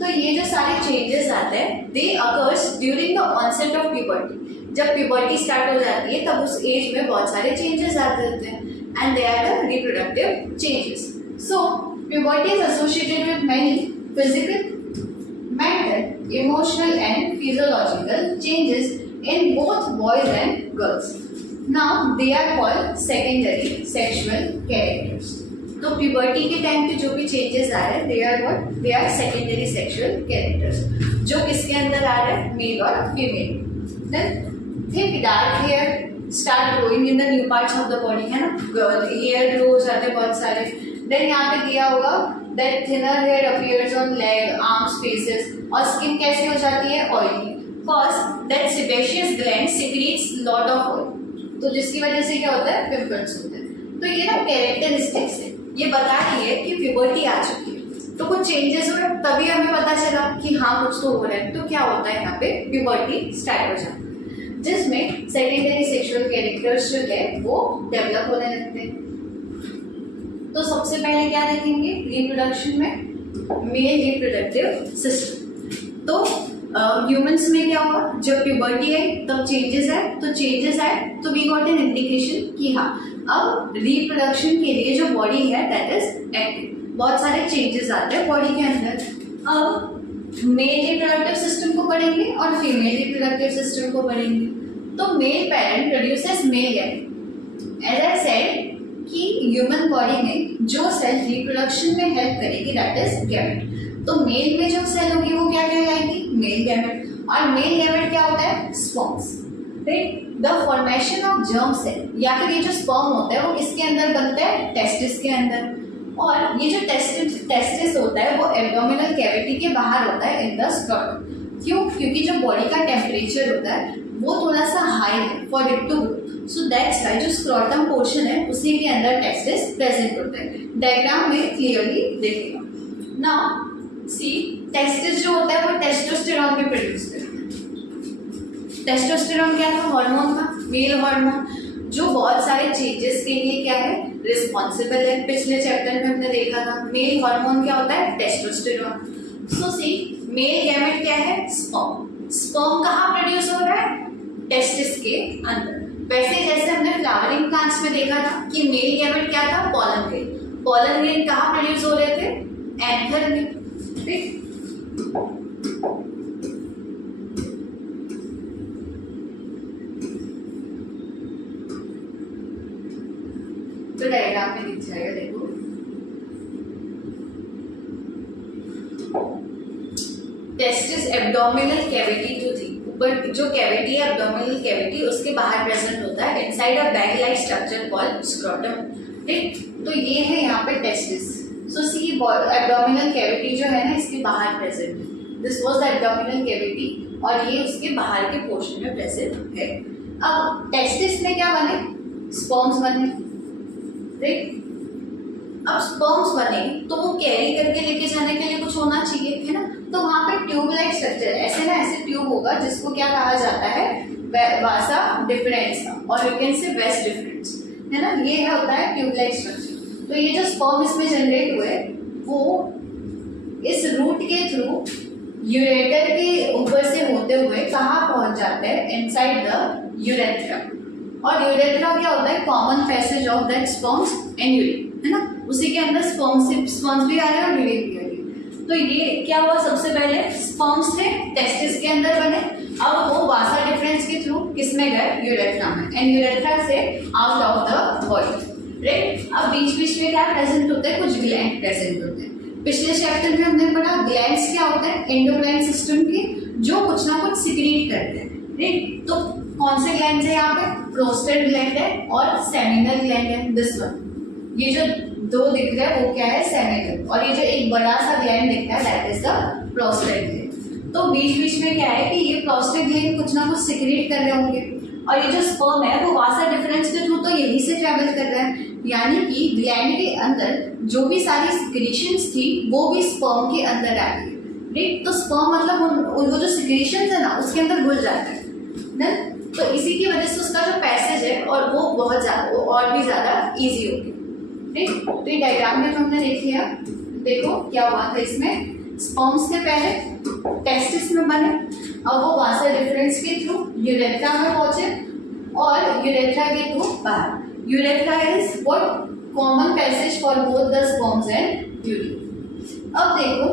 तो ये जो सारे चेंजेस आते हैं they occurs during the onset of puberty. जब प्यूबर्टी स्टार्ट हो जाती है तब उस एज में बहुत सारे चेंजेस आते होते हैं and they are the reproductive changes. So puberty is associated with many physical, mental, emotional and physiological changes in both boys and girls. Now they are called secondary sexual characters. तो puberty के टाइम पे जो भी changes आ रहे हैं they are what? They are secondary sexual characters. जो किसके अंदर आ रहे हैं, मेल और female. Then thick dark hair start growing in the new parts of the body, है ना, hair grow हो जाते हैं बहुत सारे। देन यहाँ पे दिया होगा that thinner hair appears on leg, arms, faces, और स्किन कैसे हो जाती है, oily, cause that sebaceous gland secretes lot of oil। तो जिसकी वजह से क्या होता है, पिंपल्स होते हैं। तो ये ना कैरेक्टरिस्टिक्स है, ये बता रही है कि प्यूबर्टी आ चुकी है तो कुछ चेंजेस हुए तभी हमें पता चला कि हाँ कुछ तो हो रहा है। तो क्या होता है, यहाँ पे प्यूबर्टी स्टार्ट हो जाती है जिसमें सेकेंडरी सेक्सुअल कैरेक्टर्स जो है वो डेवलप होने लगते हैं। तो सबसे पहले क्या देखेंगे, रिप्रोडक्शन में मेल रिप्रोडक्टिव सिस्टम। तो ह्यूमंस में क्या हुआ, जब प्यूबर्टी आई तब चेंजेस आए, तो चेंजेस आए तो वी गॉट एन इंडिकेशन कि हाँ अब रिप्रोडक्शन के लिए जो बॉडी है दैट इज एक्टिव। बहुत सारे चेंजेस आते हैं बॉडी के अंदर। अब मेल रिप्रोडक्टिव सिस्टम को पढ़ेंगे और फीमेल रिप्रोडक्टिव सिस्टम को पढ़ेंगे। तो male parent produces male gamete. As I said कि ह्यूमन बॉडी में जो सेल रिप्रोडक्शन में हेल्प करेगी दैट इज गैमेट। तो मेल में जो सेल होगी वो क्या कहलाएगी, मेल गैमेट। और मेल गैमेट क्या होता है, sperms, right. The formation of germ cell या फिर ये जो स्पर्म होता है वो किसके अंदर बनता है, टेस्टिस के अंदर। और ये जो टेस्टिस होता है वो एब्डोमिनल कैविटी के बाहर होता है इन द स्क्रॉटम। क्यों, क्योंकि जो बॉडी का टेम्परेचर होता है वो थोड़ा सा हाई है for it to grow. So that's why जो स्क्रॉटम पोर्शन है उसी के अंदर टेस्टिस प्रेजेंट होता है। डायग्राम में क्लियरली देखेगा। नाउ सी, टेस्टिस जो होता है वो टेस्टोस्टेरॉन में प्रोड्यूस करता है। टेस्टोस्टेरॉन क्या था, हार्मोन था, मेल हार्मोन, जो बहुत सारे चेंजेस के लिए क्या है, रिस्पॉन्सिबल है। पिछले चैप्टर में हमने देखा था मेल हार्मोन क्या होता है, टेस्टोस्टेरॉन। सो सी, मेल गैमेट क्या है, स्पर्म। स्पर्म कहाँ प्रोड्यूस हो रहा है, टेस्टिस के अंदर। वैसे जैसे हमने फ्लावरिंग प्लांट्स में देखा था कि मेल गैमेट क्या था, पॉलन ग्रेन। पॉलन ग्रेन कहाँ प्रोड्यूस हो रहे थे, एंथर में, ठीक। तो डायग्राम में दिख जाएगा, देखो टेस्टिस एब्डोमिनल कैविटी जो थी, ऊपर जो कैविटी है एब्डोमिनल कैविटी उसके बाहर प्रेजेंट होता है inside a bag like structure called scrotum. ठीक, तो ये है यहाँ पे टेस्टिस। सो सी एब्डोमिनल कैविटी जो है ना इसके बाहर प्रेजेंट है, this was the abdominal cavity और ये उसके बाहर के पोर्शन में प्रेजेंट है। अब टेस्टिस में क्या बने, स्पर्म्स बने। राइट, अब स्पर्म्स बने तो वो कैरी करके लेके जाने के लिए कुछ होना चाहिए, है ना। तो वहां पे ट्यूब लाइक स्ट्रक्चर, ऐसे ना ऐसे ट्यूब होगा जिसको क्या कहा जाता है, वासा डिफरेंस, और you can say vas deferens, है ना। ये होता है ट्यूब लाइक स्ट्रक्चर। तो ये जो स्पर्म इसमें जनरेट हुए वो इस रूट के थ्रू यूरेटर के ऊपर से होते हुए कहाँ पहुंच जाते हैं, इनसाइड द यूरेथ्रा। और यूरेथ्रा क्या होता है, common passage of that sperms and urine, है ना। उसी के अंदर स्पर्म्स भी आ रहे हैं और यूरिन भी आ रही है। तो ये क्या हुआ, सबसे पहले स्पर्म्स थे टेस्टिस के अंदर बने, अब वो वासा डिफरेंस के थ्रू किसमें गए, यूरेथ्रा में, एंड यूरेथ्रा से out of the body. Right, अब बीच बीच में क्या प्रेजेंट होते हैं, कुछ ग्लैंड प्रेजेंट होते हैं। पिछले चैप्टर में हमने पढ़ा ग्लैंड्स क्या होते हैं, एंडोक्राइन सिस्टम के, जो कुछ ना कुछ सिक्रीट करते हैं। राइट, तो कौन से ग्लैंड है यहाँ पे, प्रोस्टेट ग्लैंड है और सेमिनल ग्लैंड है, दिस वन। ये जो दो दिख रहा है वो क्या है, सेमिनल, और ये जो एक बड़ा सा ग्लैंड दिख रहा है that is the prostate gland. तो बीच बीच में क्या है कि ये प्रोस्टेट ग्लैंड कुछ ना कुछ सिक्रीट कर रहे होंगे, और ये जो स्पर्म है वो वासा डिफरेंस के थ्रू तो यही से ट्रेवल कर रहा है, यानी कि ग्लैंड के अंदर जो भी सारी सिक्रीशंस थी वो भी स्पर्म के अंदर आ गई। राइट, तो स्पर्म मतलब वो जो सिक्रीशंस है ना उसके अंदर घुल जाता है ना, तो इसी की वजह से उसका जो पैसेज है और वो बहुत ज्यादा, और भी ज्यादा इजी हो गया। ठीक, तो ये डायग्राम में हमने देख लिया, देखो क्या हुआ था इसमें, स्पर्म्स से पहले टेस्टिस में बने, अब वो वासा डिफरेंस के थ्रू यूरेथ्रा में पहुंचे और यूरेथ्रा के थ्रू बाहर। Urethra is what, common passage for both the sperms and urine. अब देखो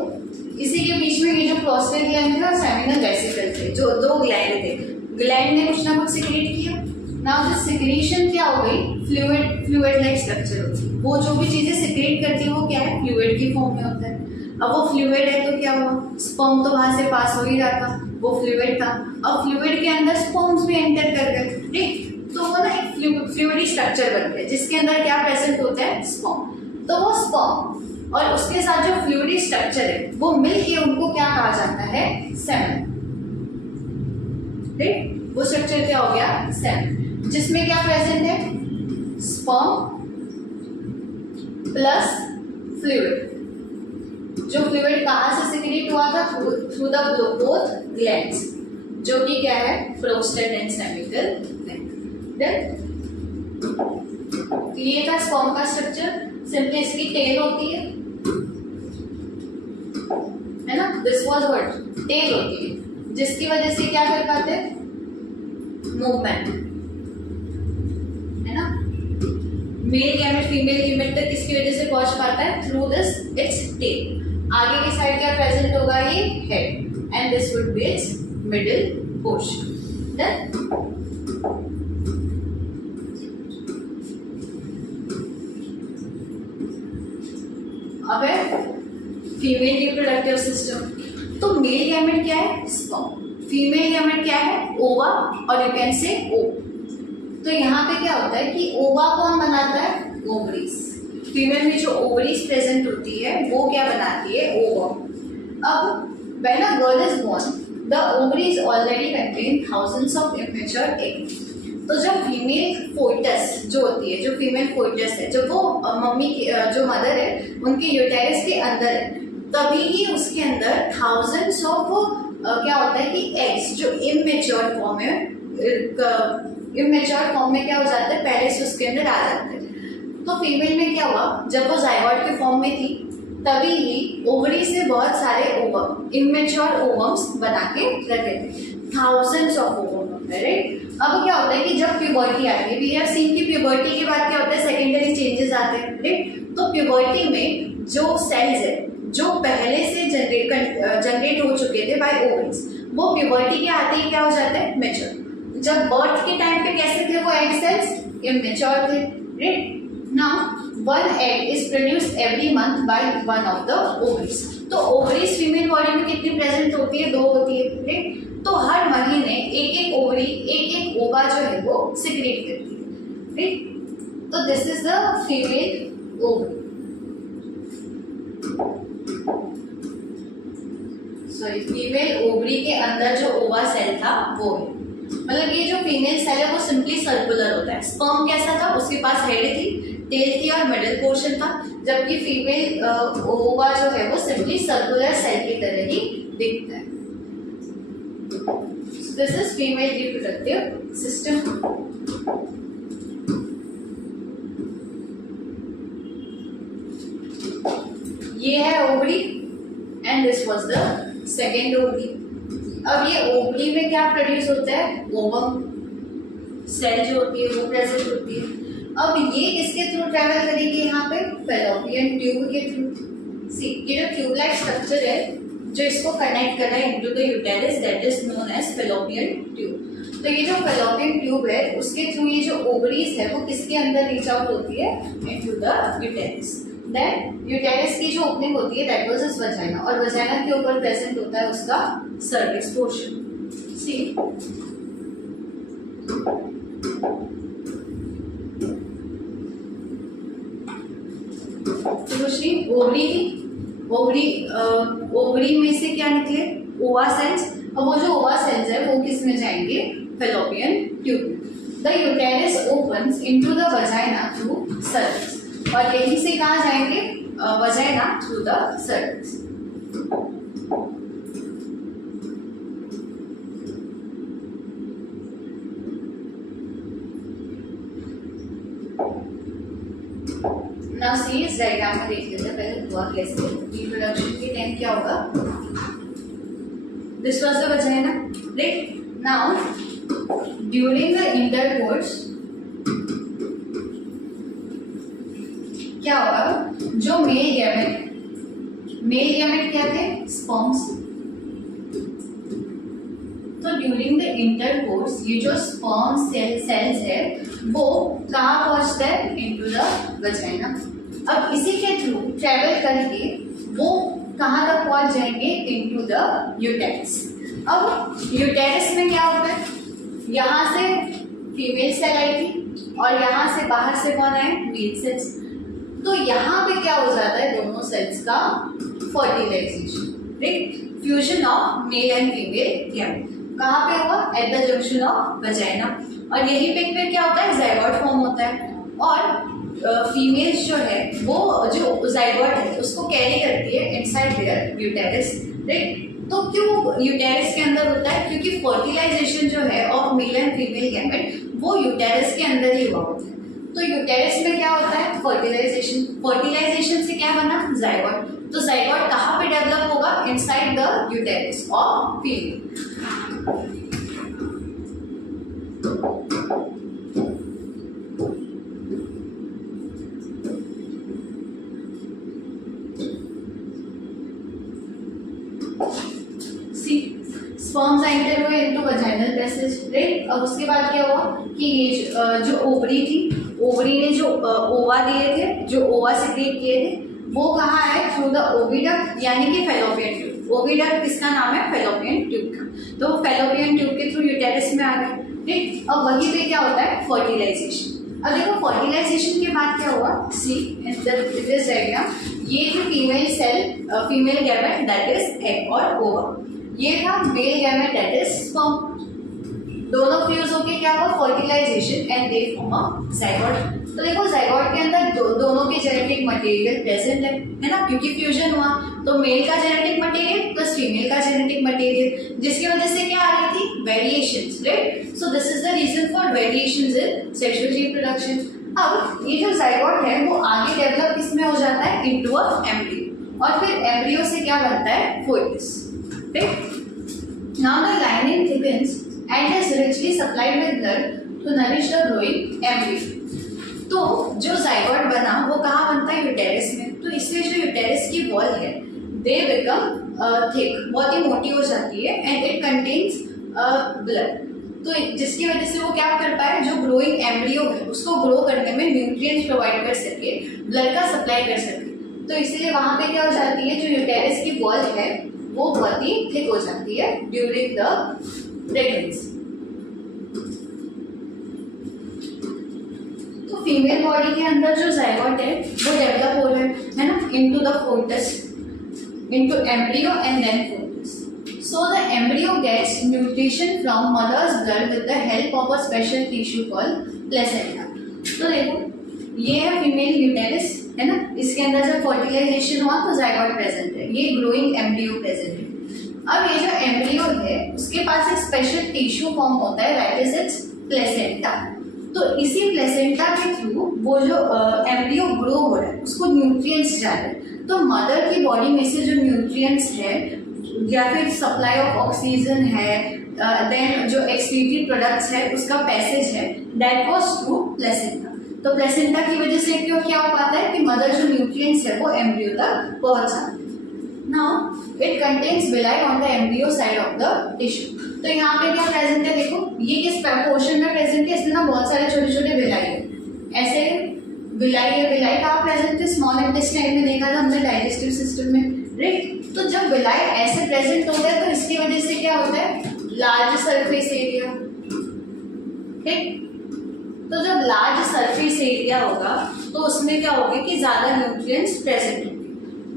इसी के बीच में ये जो प्रोस्टेट ग्लैंड है और सेमिनल वेसिकल थे, जो दो ग्लैंड थे, ग्लैंड ने कुछ ना कुछ सिक्रीट किया। नाउ दिस सिक्रीशन क्या हो गई, फ्लूइड लाइक स्ट्रक्चर होती है। वो जो भी चीजें सिक्रीट करती है वो क्या है, फ्लूइड की फॉर्म में होता है। अब वो फ्लूइड है तो क्या हुआ, स्पर्म तो वहां से पास हो ही रहा था, वो फ्लूइड था, अब फ्लूइड के अंदर स्पर्म्स भी एंटर कर गए। ठीक, तो वो ना एक फ्लूइडी स्ट्रक्चर बन गया जिसके अंदर क्या प्रेजेंट होता है, स्पर्म। तो वो स्पर्म और उसके साथ जो फ्लूइडी स्ट्रक्चर है वो मिलके उनको क्या कहा जाता है, सेमेन। ठीक, वो स्ट्रक्चर क्या हो गया, सेमेन, जिसमें क्या प्रेजेंट है, स्पर्म प्लस फ्लूइड। जो फ्लूइड कहाँ से सिक्रीट हुआ था, थ्रू द बोथ ग्लैंड्स, जो कि क्या है, प्रोस्टेट एंड सेमिनल ग्लैंड। ये था स्पर्म का स्ट्रक्चर, सिंपली इसकी टेल होती है ना, दिस वाज व्हाट, टेल होती है, जिसकी वजह से क्या कर पाते हैं, मूवमेंट, है ना। मेल गैमेट फीमेल गैमेट तक किसकी वजह से पहुंच पाता है, थ्रू दिस इट्स टेल। आगे की साइड क्या प्रेजेंट होगा, ये head, and this would be its middle portion. Then अब है फीमेल रिप्रोडक्टिव सिस्टम। तो मेल गैमेट क्या है, स्पर्म, फीमेल गैमेट क्या है, ओवा, और यू कैन से ओ। तो यहाँ पे क्या होता है कि ओवा कौन बनाता है, ओवरीज। फीमेल में जो ओवरीज प्रेजेंट होती है वो क्या बनाती है, ओवा। अब when a girl is born the ovaries already contain thousands of immature egg. तो जब फीमेल फोइटस जो होती है, जो फीमेल फोइटस है, जब वो मम्मी की जो मदर है उनके यूटेरस के अंदर है, तभी ही उसके अंदर थाउजेंड्स ऑफ क्या होता है कि एग्स जो इमेच्योर फॉर्म है, इमेच्योर फॉर्म में क्या हो जाता है, पहले से उसके अंदर आ जाते हैं। तो फीमेल में क्या हुआ, जब वो जायगोट के फॉर्म में थी तभी ही ओवरी से बहुत सारे ओवम, इमेच्योर ओवम्स बना के रखे थे, थाउजेंड्स ऑफ ओवम, राइट। अब क्या होता है कि जब प्यूबर्टी आती है, वी हैव सीन कि प्यूबर्टी के बाद क्या होता है, सेकेंडरी चेंजेस आते हैं, राइट। तो प्यूबर्टी में जो सेल्स है जो पहले से जनरेट हो चुके थे बाय ओवरीज, वो प्यूबर्टी के आते ही क्या हो जाते हैं, मैच्योर। जब बर्थ के टाइम पे कैसे थे वो एग सेल्स, इमेच्योर थे, right. Now one egg is produced every month by one of the ovaries. तो ओवरीज फीमेल बॉडी में कितनी प्रेजेंट होती है? 2 होती है, राइट। तो हर महीने एक एक ओवरी, एक एक ओवा जो है वो सिक्रेट करती है, राइट। तो this is the female ovary, sorry female ovary के अंदर जो ओवा सेल था वो है, मतलब ये जो फीमेल सेल है वो सिंपली सर्कुलर होता है। स्पर्म कैसा था? उसके पास हेड थी, टेल थी और मिडिल पोर्शन था, जबकि फीमेल ओवा जो है वो सिंपली सर्कुलर सेल की तरह ही दिखता है। This is female reproductive system. ये है ovary and this was the second ovary. अब ये ओवरी में क्या प्रोड्यूस होता है? ओवम सेल जो होती है वो प्रेजेंट होती है। अब ये किसके थ्रू ट्रैवल करेगी? यहाँ पे फैलोपियन ट्यूब के थ्रू। सी ये जो ट्यूब लाइक स्ट्रक्चर है जो इसको कनेक्ट कर रहा है into the uterus, that is known as fallopian tube. तो ये जो फैलोपियन ट्यूब है उसके थ्रू ये जो ओवरीज है वो किसके अंदर रीच आउट होती है? Into the uterus. Then uterus की जो ओपनिंग होती है दैट वाज इज वजाइना, और वजाइना के ऊपर प्रेजेंट होता है उसका सर्विक्स पोर्शन। सी तो कुछ नहीं, ओवरी थी, ओवरी में से क्या निकले? ओवा सेल्स। अब वो जो ओवा सेल्स है वो किस में जाएंगे? फैलोपियन ट्यूब में। The uterus opens into the vagina through cervix, और यहीं से कहाँ जाएंगे? Vagina through the cervix. Now see इस डायग्राम में देख लेते हैं पहले हुआ कैसे। रिप्रोडक्शन के टाइम क्या होगा? This was the vagina, right. Now during the intercourse क्या होगा? जो मेल गैमेट क्या थे? स्पर्म्स। तो ड्यूरिंग द इंटरकोर्स ये जो स्पर्म सेल्स है वो कहाँ पहुंचता है? Into the vagina. अब इसी के थ्रू ट्रेवल करके वो कहाँ तक पहुंच जाएंगे? Into the uterus. अब यूटेरिस में क्या होता है? यहाँ से फीमेल सेल आई थी और यहाँ से बाहर से कौन आए? Male cells. तो यहाँ पे क्या हो जाता है? दोनों सेल्स का fertilization, right. Fusion of male and female gamete कहाँ पे हुआ? At the junction of vagina. और यही पे क्या होता है? जाइगोट फॉर्म होता है, और फीमेल्स जो है वो जो जाइगोट है उसको कैरी करती है इनसाइड देयर यूटेरिस, राइट। तो क्यों यूटेरिस के अंदर होता है? क्योंकि फर्टिलाइजेशन जो है of male and female gamete वो यूटेरिस के अंदर ही हुआ होता है। तो यूटेरिस में क्या होता है? फर्टिलाइजेशन। फर्टिलाइजेशन से क्या बना? जाइगोट। तो जाइगोट कहाँ पे डेवलप होगा? Inside the uterus of female. Sperms enter हुए इनटू वजाइनल पैसेज, राइट। अब उसके बाद क्या हुआ कि ये जो ओवरी थी, ओवरी ने जो ओवा दिए थे, जो ओवा सिक्रेट किए थे वो कहाँ आए? थ्रू द ओविडक्ट, यानी कि फैलोपियन ट्यूब। ओविडक्ट किसका नाम है? फैलोपियन ट्यूब का। तो फैलोपियन ट्यूब के थ्रू यूटेरिस में आ गए, ठीक। अब वहीं पे क्या होता है? फर्टिलाइजेशन। अब देखो फर्टिलाइजेशन के बाद क्या हुआ? सी इन दिस डायग्राम, ये जो female cell, female gamete that is egg और ओवा, ये था male gamete that is sperm. दोनों फ्यूज होके क्या हुआ? Fertilization and they form a zygote. तो देखो जाइगोट के अंदर दोनों के जेनेटिक मटेरियल प्रेजेंट है ना, क्योंकि फ्यूजन हुआ तो मेल का जेनेटिक मटेरियल प्लस फीमेल का जेनेटिक मटेरियल, जिसकी वजह से क्या आ रही थी? Variations, right. So this is the reason for variations in sexual reproduction. अब ये जो जाइगोट है वो आगे डेवलप किसमें हो जाता है? इनटू अ एम्ब्रियो, और फिर एम्ब्रियो से क्या बनता है? Foetus, right. Now the lining thickens and is richly supplied with blood to nourish the growing embryo. तो जो जाइगोट बना वो कहाँ बनता है? यूटेरिस में। तो इसलिए जो यूटेरिस की वॉल है दे बिकम थिक, बहुत ही मोटी हो जाती है, एंड इट कंटेन्स ब्लड। तो जिसकी वजह से वो क्या कर पाए? जो ग्रोइंग एम्ब्रियो है उसको ग्रो करने में न्यूट्रिएंट्स प्रोवाइड कर सके, ब्लड का सप्लाई कर सके। तो इसलिए वहां पे क्या हो जाती है, जो यूटेरस की वॉल है वो बहुत ही थिक हो जाती है ड्यूरिंग द प्रेगनेंसी। तो फीमेल बॉडी के अंदर जो जायगोट है वो डेवलप हो रहा है ना, into the foetus, into embryo and then foetus. So the embryo gets nutrition from mother's blood with the help of a special tissue called placenta. तो देखो ये है फीमेल यूटेरस है ना, इसके अंदर जब फर्टिलाइजेशन हुआ तो जायगोट प्रेजेंट है, ये ग्रोइंग एम्ब्रियो प्रेजेंट है। अब ये जो एम्ब्रियो है उसके पास एक स्पेशल टिश्यू फॉर्म होता है, दैट इज इट्स प्लेसेंटा। तो इसी प्लेसेंटा के थ्रू वो जो एम्ब्रियो ग्रो हो रहा है उसको न्यूट्रिएंट्स जा रहे हैं। तो मदर की बॉडी में से जो न्यूट्रिएंट्स है या फिर सप्लाई ऑफ ऑक्सीजन है, देन जो एक्सक्रीटरी प्रोडक्ट्स है उसका पैसेज है, दैट वाज थ्रू प्लेसेंटा। तो प्लेसेंटा की वजह से क्यों क्या हो पाता है कि मदर जो न्यूट्रिएंट्स है वो एम्ब्रियो तक पहुंच जाते हैं। Now it contains villi on the embryo side of the tissue. तो यहाँ पे क्या प्रेजेंट है, देखो ये किस पोर्शन में प्रेजेंट है, इसमें ना बहुत सारे छोटे छोटे विलाई है, ऐसे विलाई है। विलाई कहाँ प्रेजेंट है, स्मॉल इंटेस्टाइन में देखा था हमने, डाइजेस्टिव सिस्टम में, राइट। तो जब विलाई ऐसे प्रेजेंट होता है तो इसकी वजह से क्या होता है, लार्ज सरफेस एरिया, ठीक। तो जब लार्ज सरफेस एरिया होगा तो उसमें क्या होगा कि ज्यादा न्यूट्रिएंट्स प्रेजेंट होंगे,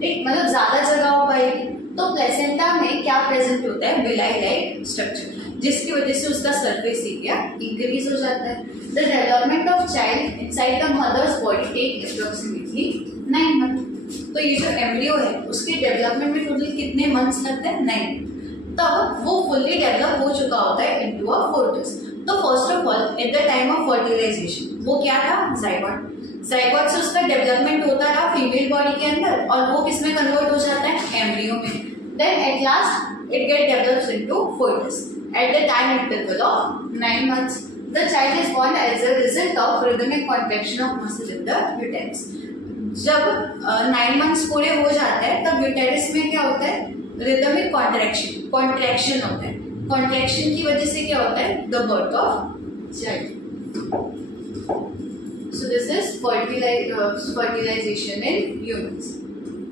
ठीक, मतलब ज्यादा जगह हो पाएगी। तो प्लेसेंटा में क्या प्रेजेंट होता है, विलाई लाइक स्ट्रक्चर, जिसकी वजह से उसका सरफेस एरिया इंक्रीज हो जाता है। The development of child inside the mother's body take approximately 9 month. तो ये जो एम्ब्रियो है उसके डेवलपमेंट में टोटल कितने मंथ्स लगते हैं, 9। तब वो फुल्ली डेवलप हो चुका होता है इनटू अ फोर्टस। तो first of all at the time of fertilization वो क्या था, जाइगोट। जाइगोट से उसका डेवलपमेंट होता रहा फीमेल बॉडी के अंदर और वो किस में कन्वर्ट हो जाता है, एम्ब्रियो में। Then at last it get develops into foetus at the time interval of 9 months। The child is born as a result of rhythmic contraction of muscle in the uterus. जब 9 months पूरे हो जाते हैं तब यूटेरस में क्या होता है, रिदमिक कॉन्ट्रैक्शन होता है। कॉन्ट्रैक्शन की वजह से क्या होता है, the birth of child. So this is fertilization in humans।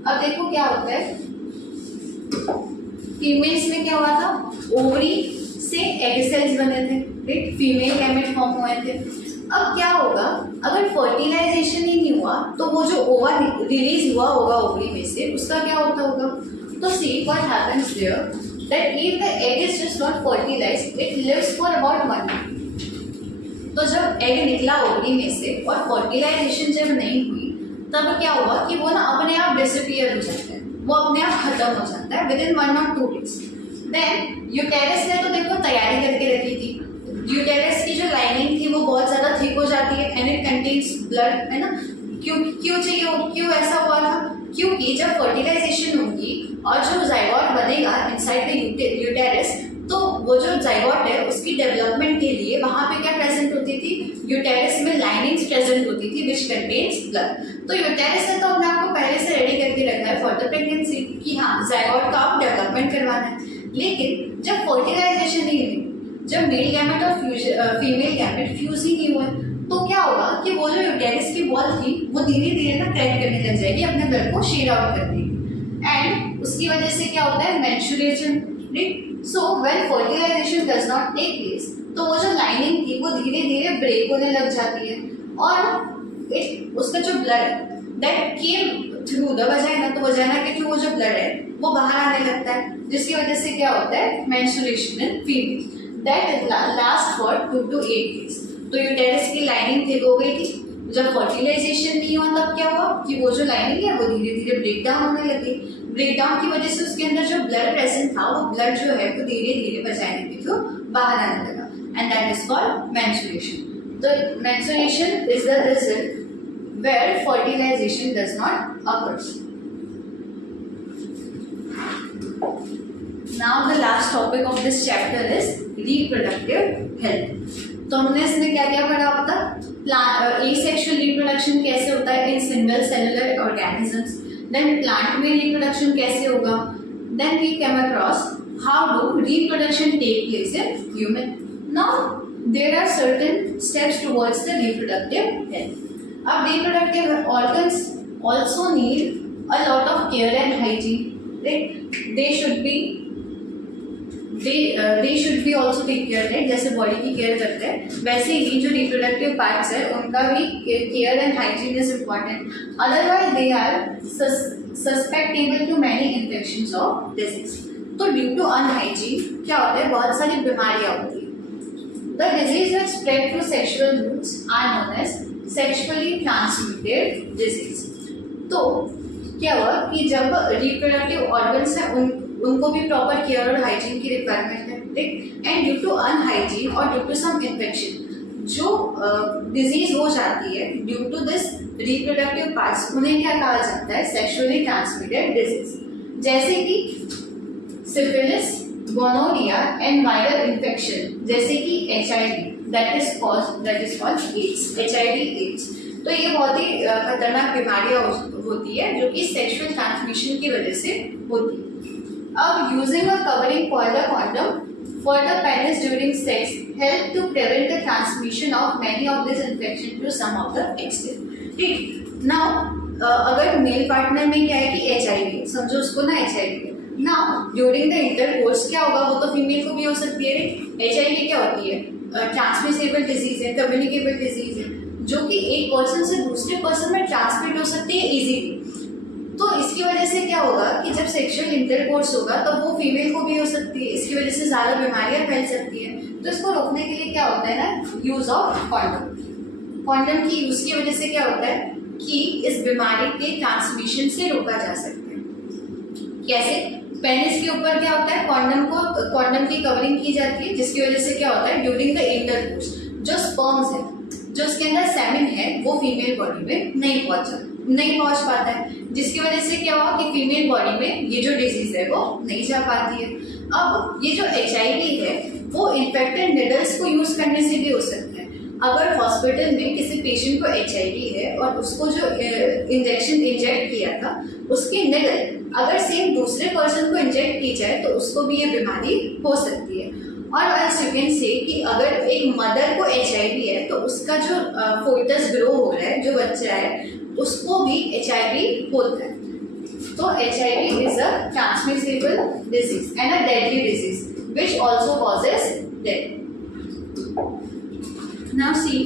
अब देखो क्या होता है, फीमेल्स में क्या हुआ था, ओवरी से एग सेल्स बने थे, राइट, फीमेल गैमेट फॉर्म हुए थे। अब क्या होगा, अगर फर्टिलाइजेशन ही नहीं हुआ तो वो जो ओवा रिलीज हुआ होगा ओवरी में से उसका क्या होता होगा। तो see what happens there, that if the egg is just not fertilized it lives for about 1 week। तो जब एग निकला ओवरी में से और फर्टिलाइजेशन जब नहीं हुई तब क्या हुआ कि वो ना अपने आप डिसअपीयर हो जाता है, वो अपने आप खत्म हो जाता है विद इन 1 or 2 days। देन यूटेरस ने तो देखो तैयारी करके रखी थी, यूटेरस की जो लाइनिंग थी वो बहुत ज्यादा थिक हो जाती है एंड इट कंटेन्स ब्लड, है ना। क्यों चाहिए, क्यों ऐसा हुआ था, क्योंकि जब फर्टिलाइजेशन होगी और जो जाइगोट बनेगा इनसाइड द यूटेरस तो वो जो जाइगोट है उसकी डेवलपमेंट के लिए वहां पे क्या प्रेजेंट होती थी, यूटेरस में लाइनिंग्स प्रेजेंट होती थी विच कंटेन्स ब्लड। तो यूटेरस ने तो अपने आपको पहले से रेडी करके रखा है फॉर द प्रेगनेंसी कि हाँ जाइगोट का आप डेवलपमेंट करवाना है। लेकिन जब फर्टिलाइजेशन नहीं हुई, जब मेल गैमेट और फीमेल गैमेट फ्यूज ही नहीं हुए तो क्या होगा कि वो जो यूटेरस की वॉल थी वो धीरे धीरे ना क्रैक करने लग जाएगी, अपने ब्लड को शेड आउट कर देगी एंड उसकी वजह से क्या होता है, menstruation, right. So when fertilization does not take place तो वो जो लाइनिंग थी वो धीरे धीरे ब्रेक होने लग जाती है और उसका जो blood that came through the vagina, तो वजाइना के थ्रू वो जो ब्लड है वो बाहर आने लगता है, जिसकी वजह से क्या होता है, menstruation in female that last for 2 to 8 days। तो यूटेरस की लाइनिंग थिक हो गई थी, जब फर्टिलाइजेशन नहीं हुआ तब क्या हुआ कि वो जो लाइनिंग है वो धीरे धीरे ब्रेक डाउन होने लगी। ब्रेकडाउन की वजह से उसके अंदर जो ब्लड प्रेजेंट था वो ब्लड जो है वो धीरे धीरे वजाइना के थ्रू बाहर आने लगा and that is called menstruation. तो menstruation is the result where fertilization does not occur। Now the last topic of this chapter is reproductive health। तो हमने इसमें क्या क्या पढ़ा होता, asexual reproduction कैसे होता है in single cellular organisms, then plant में reproduction कैसे होगा, then we came across how do reproduction take place in human। Now there are certain steps towards the reproductive health। अब reproductive organs also need a lot of care and hygiene, right? they should be also take care, right? जैसे बॉडी की केयर करते हैं वैसे ही जो रिप्रोडक्टिव पार्ट्स है उनका भी care and hygiene is important, otherwise they are susceptible to many infections of disease. तो ड्यू टू अनहाइजीन क्या होता है, बहुत सारी बीमारियां होती है। The disease that spread through sexual routes are known as sexually transmitted disease. तो क्या हुआ कि जब रिप्रोडक्टिव ऑर्गन्स है उनको भी प्रॉपर केयर और हाइजीन की रिक्वायरमेंट है, ठीक। एंड ड्यू टू अनहाइजीन और ड्यू टू सम इन्फेक्शन जो डिजीज हो जाती है due to this reproductive parts, उन्हें क्या कहा जाता है, सेक्सुअली ट्रांसमिटेड डिजीज। जैसे कि syphilis, gonorrhoea and viral infection जैसे कि HIV, that is called AIDS, HIV AIDS. तो ये बहुत ही खतरनाक बीमारियां होती है जो कि सेक्सुअल ट्रांसमिशन की वजह से होती है। अब using a covering called a condom for the penis during sex help to prevent the transmission of many of these infection to some of the extent, ठीक। नाउ अगर मेल पार्टनर में क्या है कि HIV, समझो उसको ना HIV है, नाउ ड्यूरिंग द इंटरकोर्स क्या होगा, वो तो फीमेल को भी हो सकती है। HIV क्या होती है, ट्रांसमिसेबल डिजीज है, कम्युनिकेबल डिजीज है जो कि एक पर्सन से दूसरे पर्सन में ट्रांसमिट हो सकती है इजीली। तो इसकी वजह से क्या होगा कि जब सेक्सुअल इंटरकोर्स होगा तो वो फीमेल को भी हो सकती है, इसकी वजह से ज़्यादा बीमारियां फैल सकती है। तो इसको रोकने के लिए क्या होता है ना, यूज ऑफ कॉन्डम। कॉन्डम की यूज की वजह से क्या होता है कि इस बीमारी के ट्रांसमिशन से रोका जा सकता है। कैसे, पेनिस के ऊपर क्या होता है, कॉन्डम की कवरिंग की जाती है, जिसकी वजह से क्या होता है ड्यूरिंग द इंटरकोर्स जो स्पर्म्स है, जो उसके अंदर सेमेन है, वो फीमेल बॉडी में नहीं पहुंच पाता है, जिसकी वजह से क्या हुआ कि फीमेल बॉडी में ये जो डिजीज है वो नहीं जा पाती है। अब ये जो HIV है वो इन्फेक्टेड निडल्स को यूज करने से भी हो सकता है। अगर हॉस्पिटल में किसी पेशेंट को HIV है और उसको जो इंजेक्शन इंजेक्ट किया था उसकी निडल अगर सेम दूसरे पर्सन को इंजेक्ट की जाए तो उसको भी ये बीमारी हो सकती है। और एल्स यू कैन से कि अगर एक मदर को HIV है तो उसका जो फोइटस ग्रो हो रहा है, जो बच्चा है, उसको भी HIV होता है। तो HIV is a transmissible disease and a deadly disease which also causes death. Now see,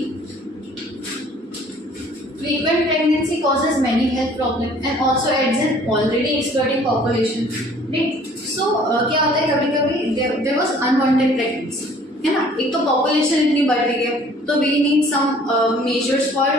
frequent pregnancy causes many health problems and also adds an already exploding population. Right? So क्या होता है, कभी कभी there was unwanted pregnancy, है ना। एक तो पॉपुलेशन इतनी बढ़ रही है तो we need some measures for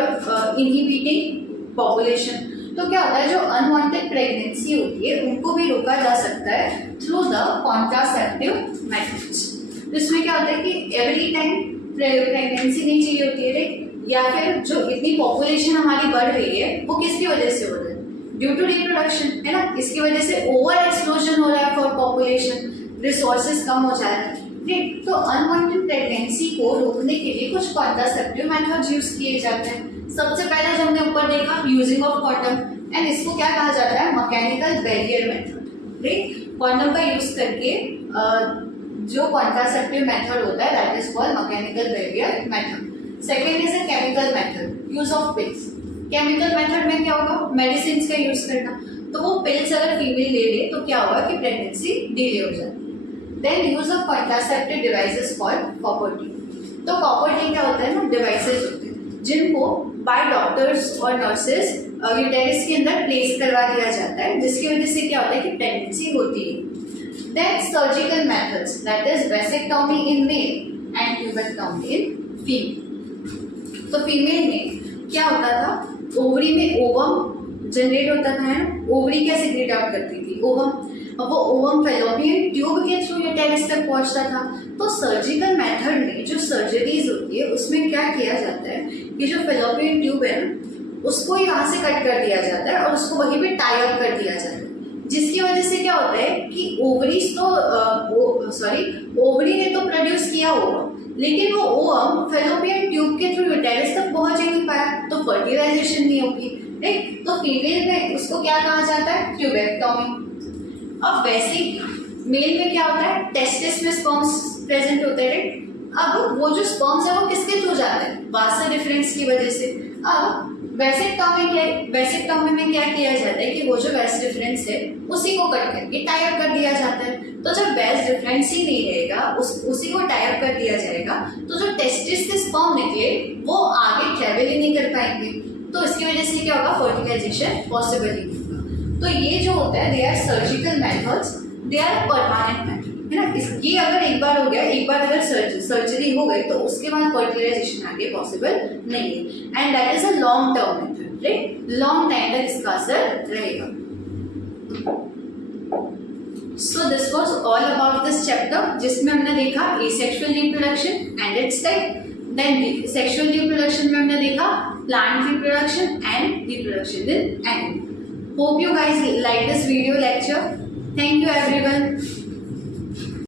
inhibiting population. तो क्या होता है, जो अनवांटेड प्रेगनेंसी होती है उनको भी रोका जा सकता है थ्रू द कॉन्ट्रासेप्टिव मेथड्स। तो इसमें क्या होता है कि एवरी टाइम प्रेगनेंसी नहीं चाहिए होती है, या फिर जो इतनी पॉपुलेशन हमारी बढ़ रही है वो किसकी वजह से हो रहा है, ड्यू टू रिप्रोडक्शन, है ना। इसकी वजह से ओवर एक्सप्लोजन हो रहा है फॉर पॉपुलेशन, रिसोर्सेज कम हो जा रहे हैं, ठीक। तो अनवांटेड प्रेगनेंसी को रोकने के लिए कुछ कॉन्ट्रासेप्टिव मेथड्स यूज किए जाते हैं। सबसे पहले जो हमने ऊपर देखा यूजिंग ऑफ कॉन्डम, एंड इसको क्या कहा जाता है, mechanical barrier method, right. Condom का यूज करके जो कॉन्ट्रासेप्टिव मेथड होता है that is called mechanical barrier method. Second is a chemical method, use of pills. Chemical method में क्या होगा, मेडिसिन का यूज करना। तो वो पिल्स अगर फीमेल ले ले तो क्या होगा कि प्रेगनेंसी डिले हो जाती है। Then use of contraceptive devices called copper T. तो कॉपर टी क्या होता है ना, डिवाइसेस होते हैं जिनको बाय डॉक्टर्स और नर्सेस यूटेरस के अंदर प्लेस करवा दिया जाता है, जिसकी वजह से क्या होता है कि प्रेगनेंसी होती है। Then surgical methods that is vasectomy in male and tubectomy in female. तो फीमेल में क्या होता था, ओवरी में ओवम जनरेट होता था, है ना। ओवरी क्या सिक्रेट आउट करती थी, ओवम। अब वो ओवम फैलोपियन ट्यूब के थ्रू यूटेरस तक पहुंचता था। तो सर्जिकल मेथड में जो सर्जरीज होती है उसमें क्या किया जाता है कि जो फैलोपियन ट्यूब है ना उसको यहाँ से कट कर दिया जाता है और उसको वहीं पे टाई अप कर दिया जाता है, जिसकी वजह से क्या होता है कि ओवरीज तो ओवरी ने तो प्रोड्यूस किया होगा लेकिन वो ओवम फैलोपियन ट्यूब के थ्रू यूटेरस तक पहुंच ही नहीं पाया, तो फर्टिलाइजेशन नहीं होगी, राइट। तो फीमेल में उसको क्या कहा जाता है, ट्यूबेक्टोमी। अब वैसे ही मेल में क्या होता है, टेस्टिस में स्पर्म्स प्रेजेंट होते हैं, राइट। अब वो जो स्पर्म्स है वो किसके थ्रू जाते हैं, वासा डिफरेंस की वजह से। अब वेसेक्टॉमी में क्या किया जाता है कि वो जो वेस्ट डिफरेंस है उसी को कट करके टाई अप कर दिया जाता है। तो जब वेस्ट डिफरेंस ही नहीं रहेगा, उसी को टाई अप कर दिया जाएगा, तो जो टेस्टिस से स्पर्म निकले वो आगे ट्रेवल ही नहीं कर पाएंगे। तो इसकी वजह से क्या होगा, फर्टिलाइजेशन पॉसिबल ही नहीं होगा। तो ये जो होता है, they are surgical methods, they are permanent method, है ना। ये अगर एक बार हो गया, एक बार अगर सर्जरी हो गई तो उसके बाद फर्टिलाइजेशन आगे पॉसिबल नहीं है। And that is a long term method, right. Long time तक इसका असर रहेगा। So this was all about this chapter, जिसमें हमने देखा asexual reproduction and its type. Then sexual reproduction में हमने देखा plant reproduction and reproduction in animal. Hope you guys like this video lecture. Thank you everyone.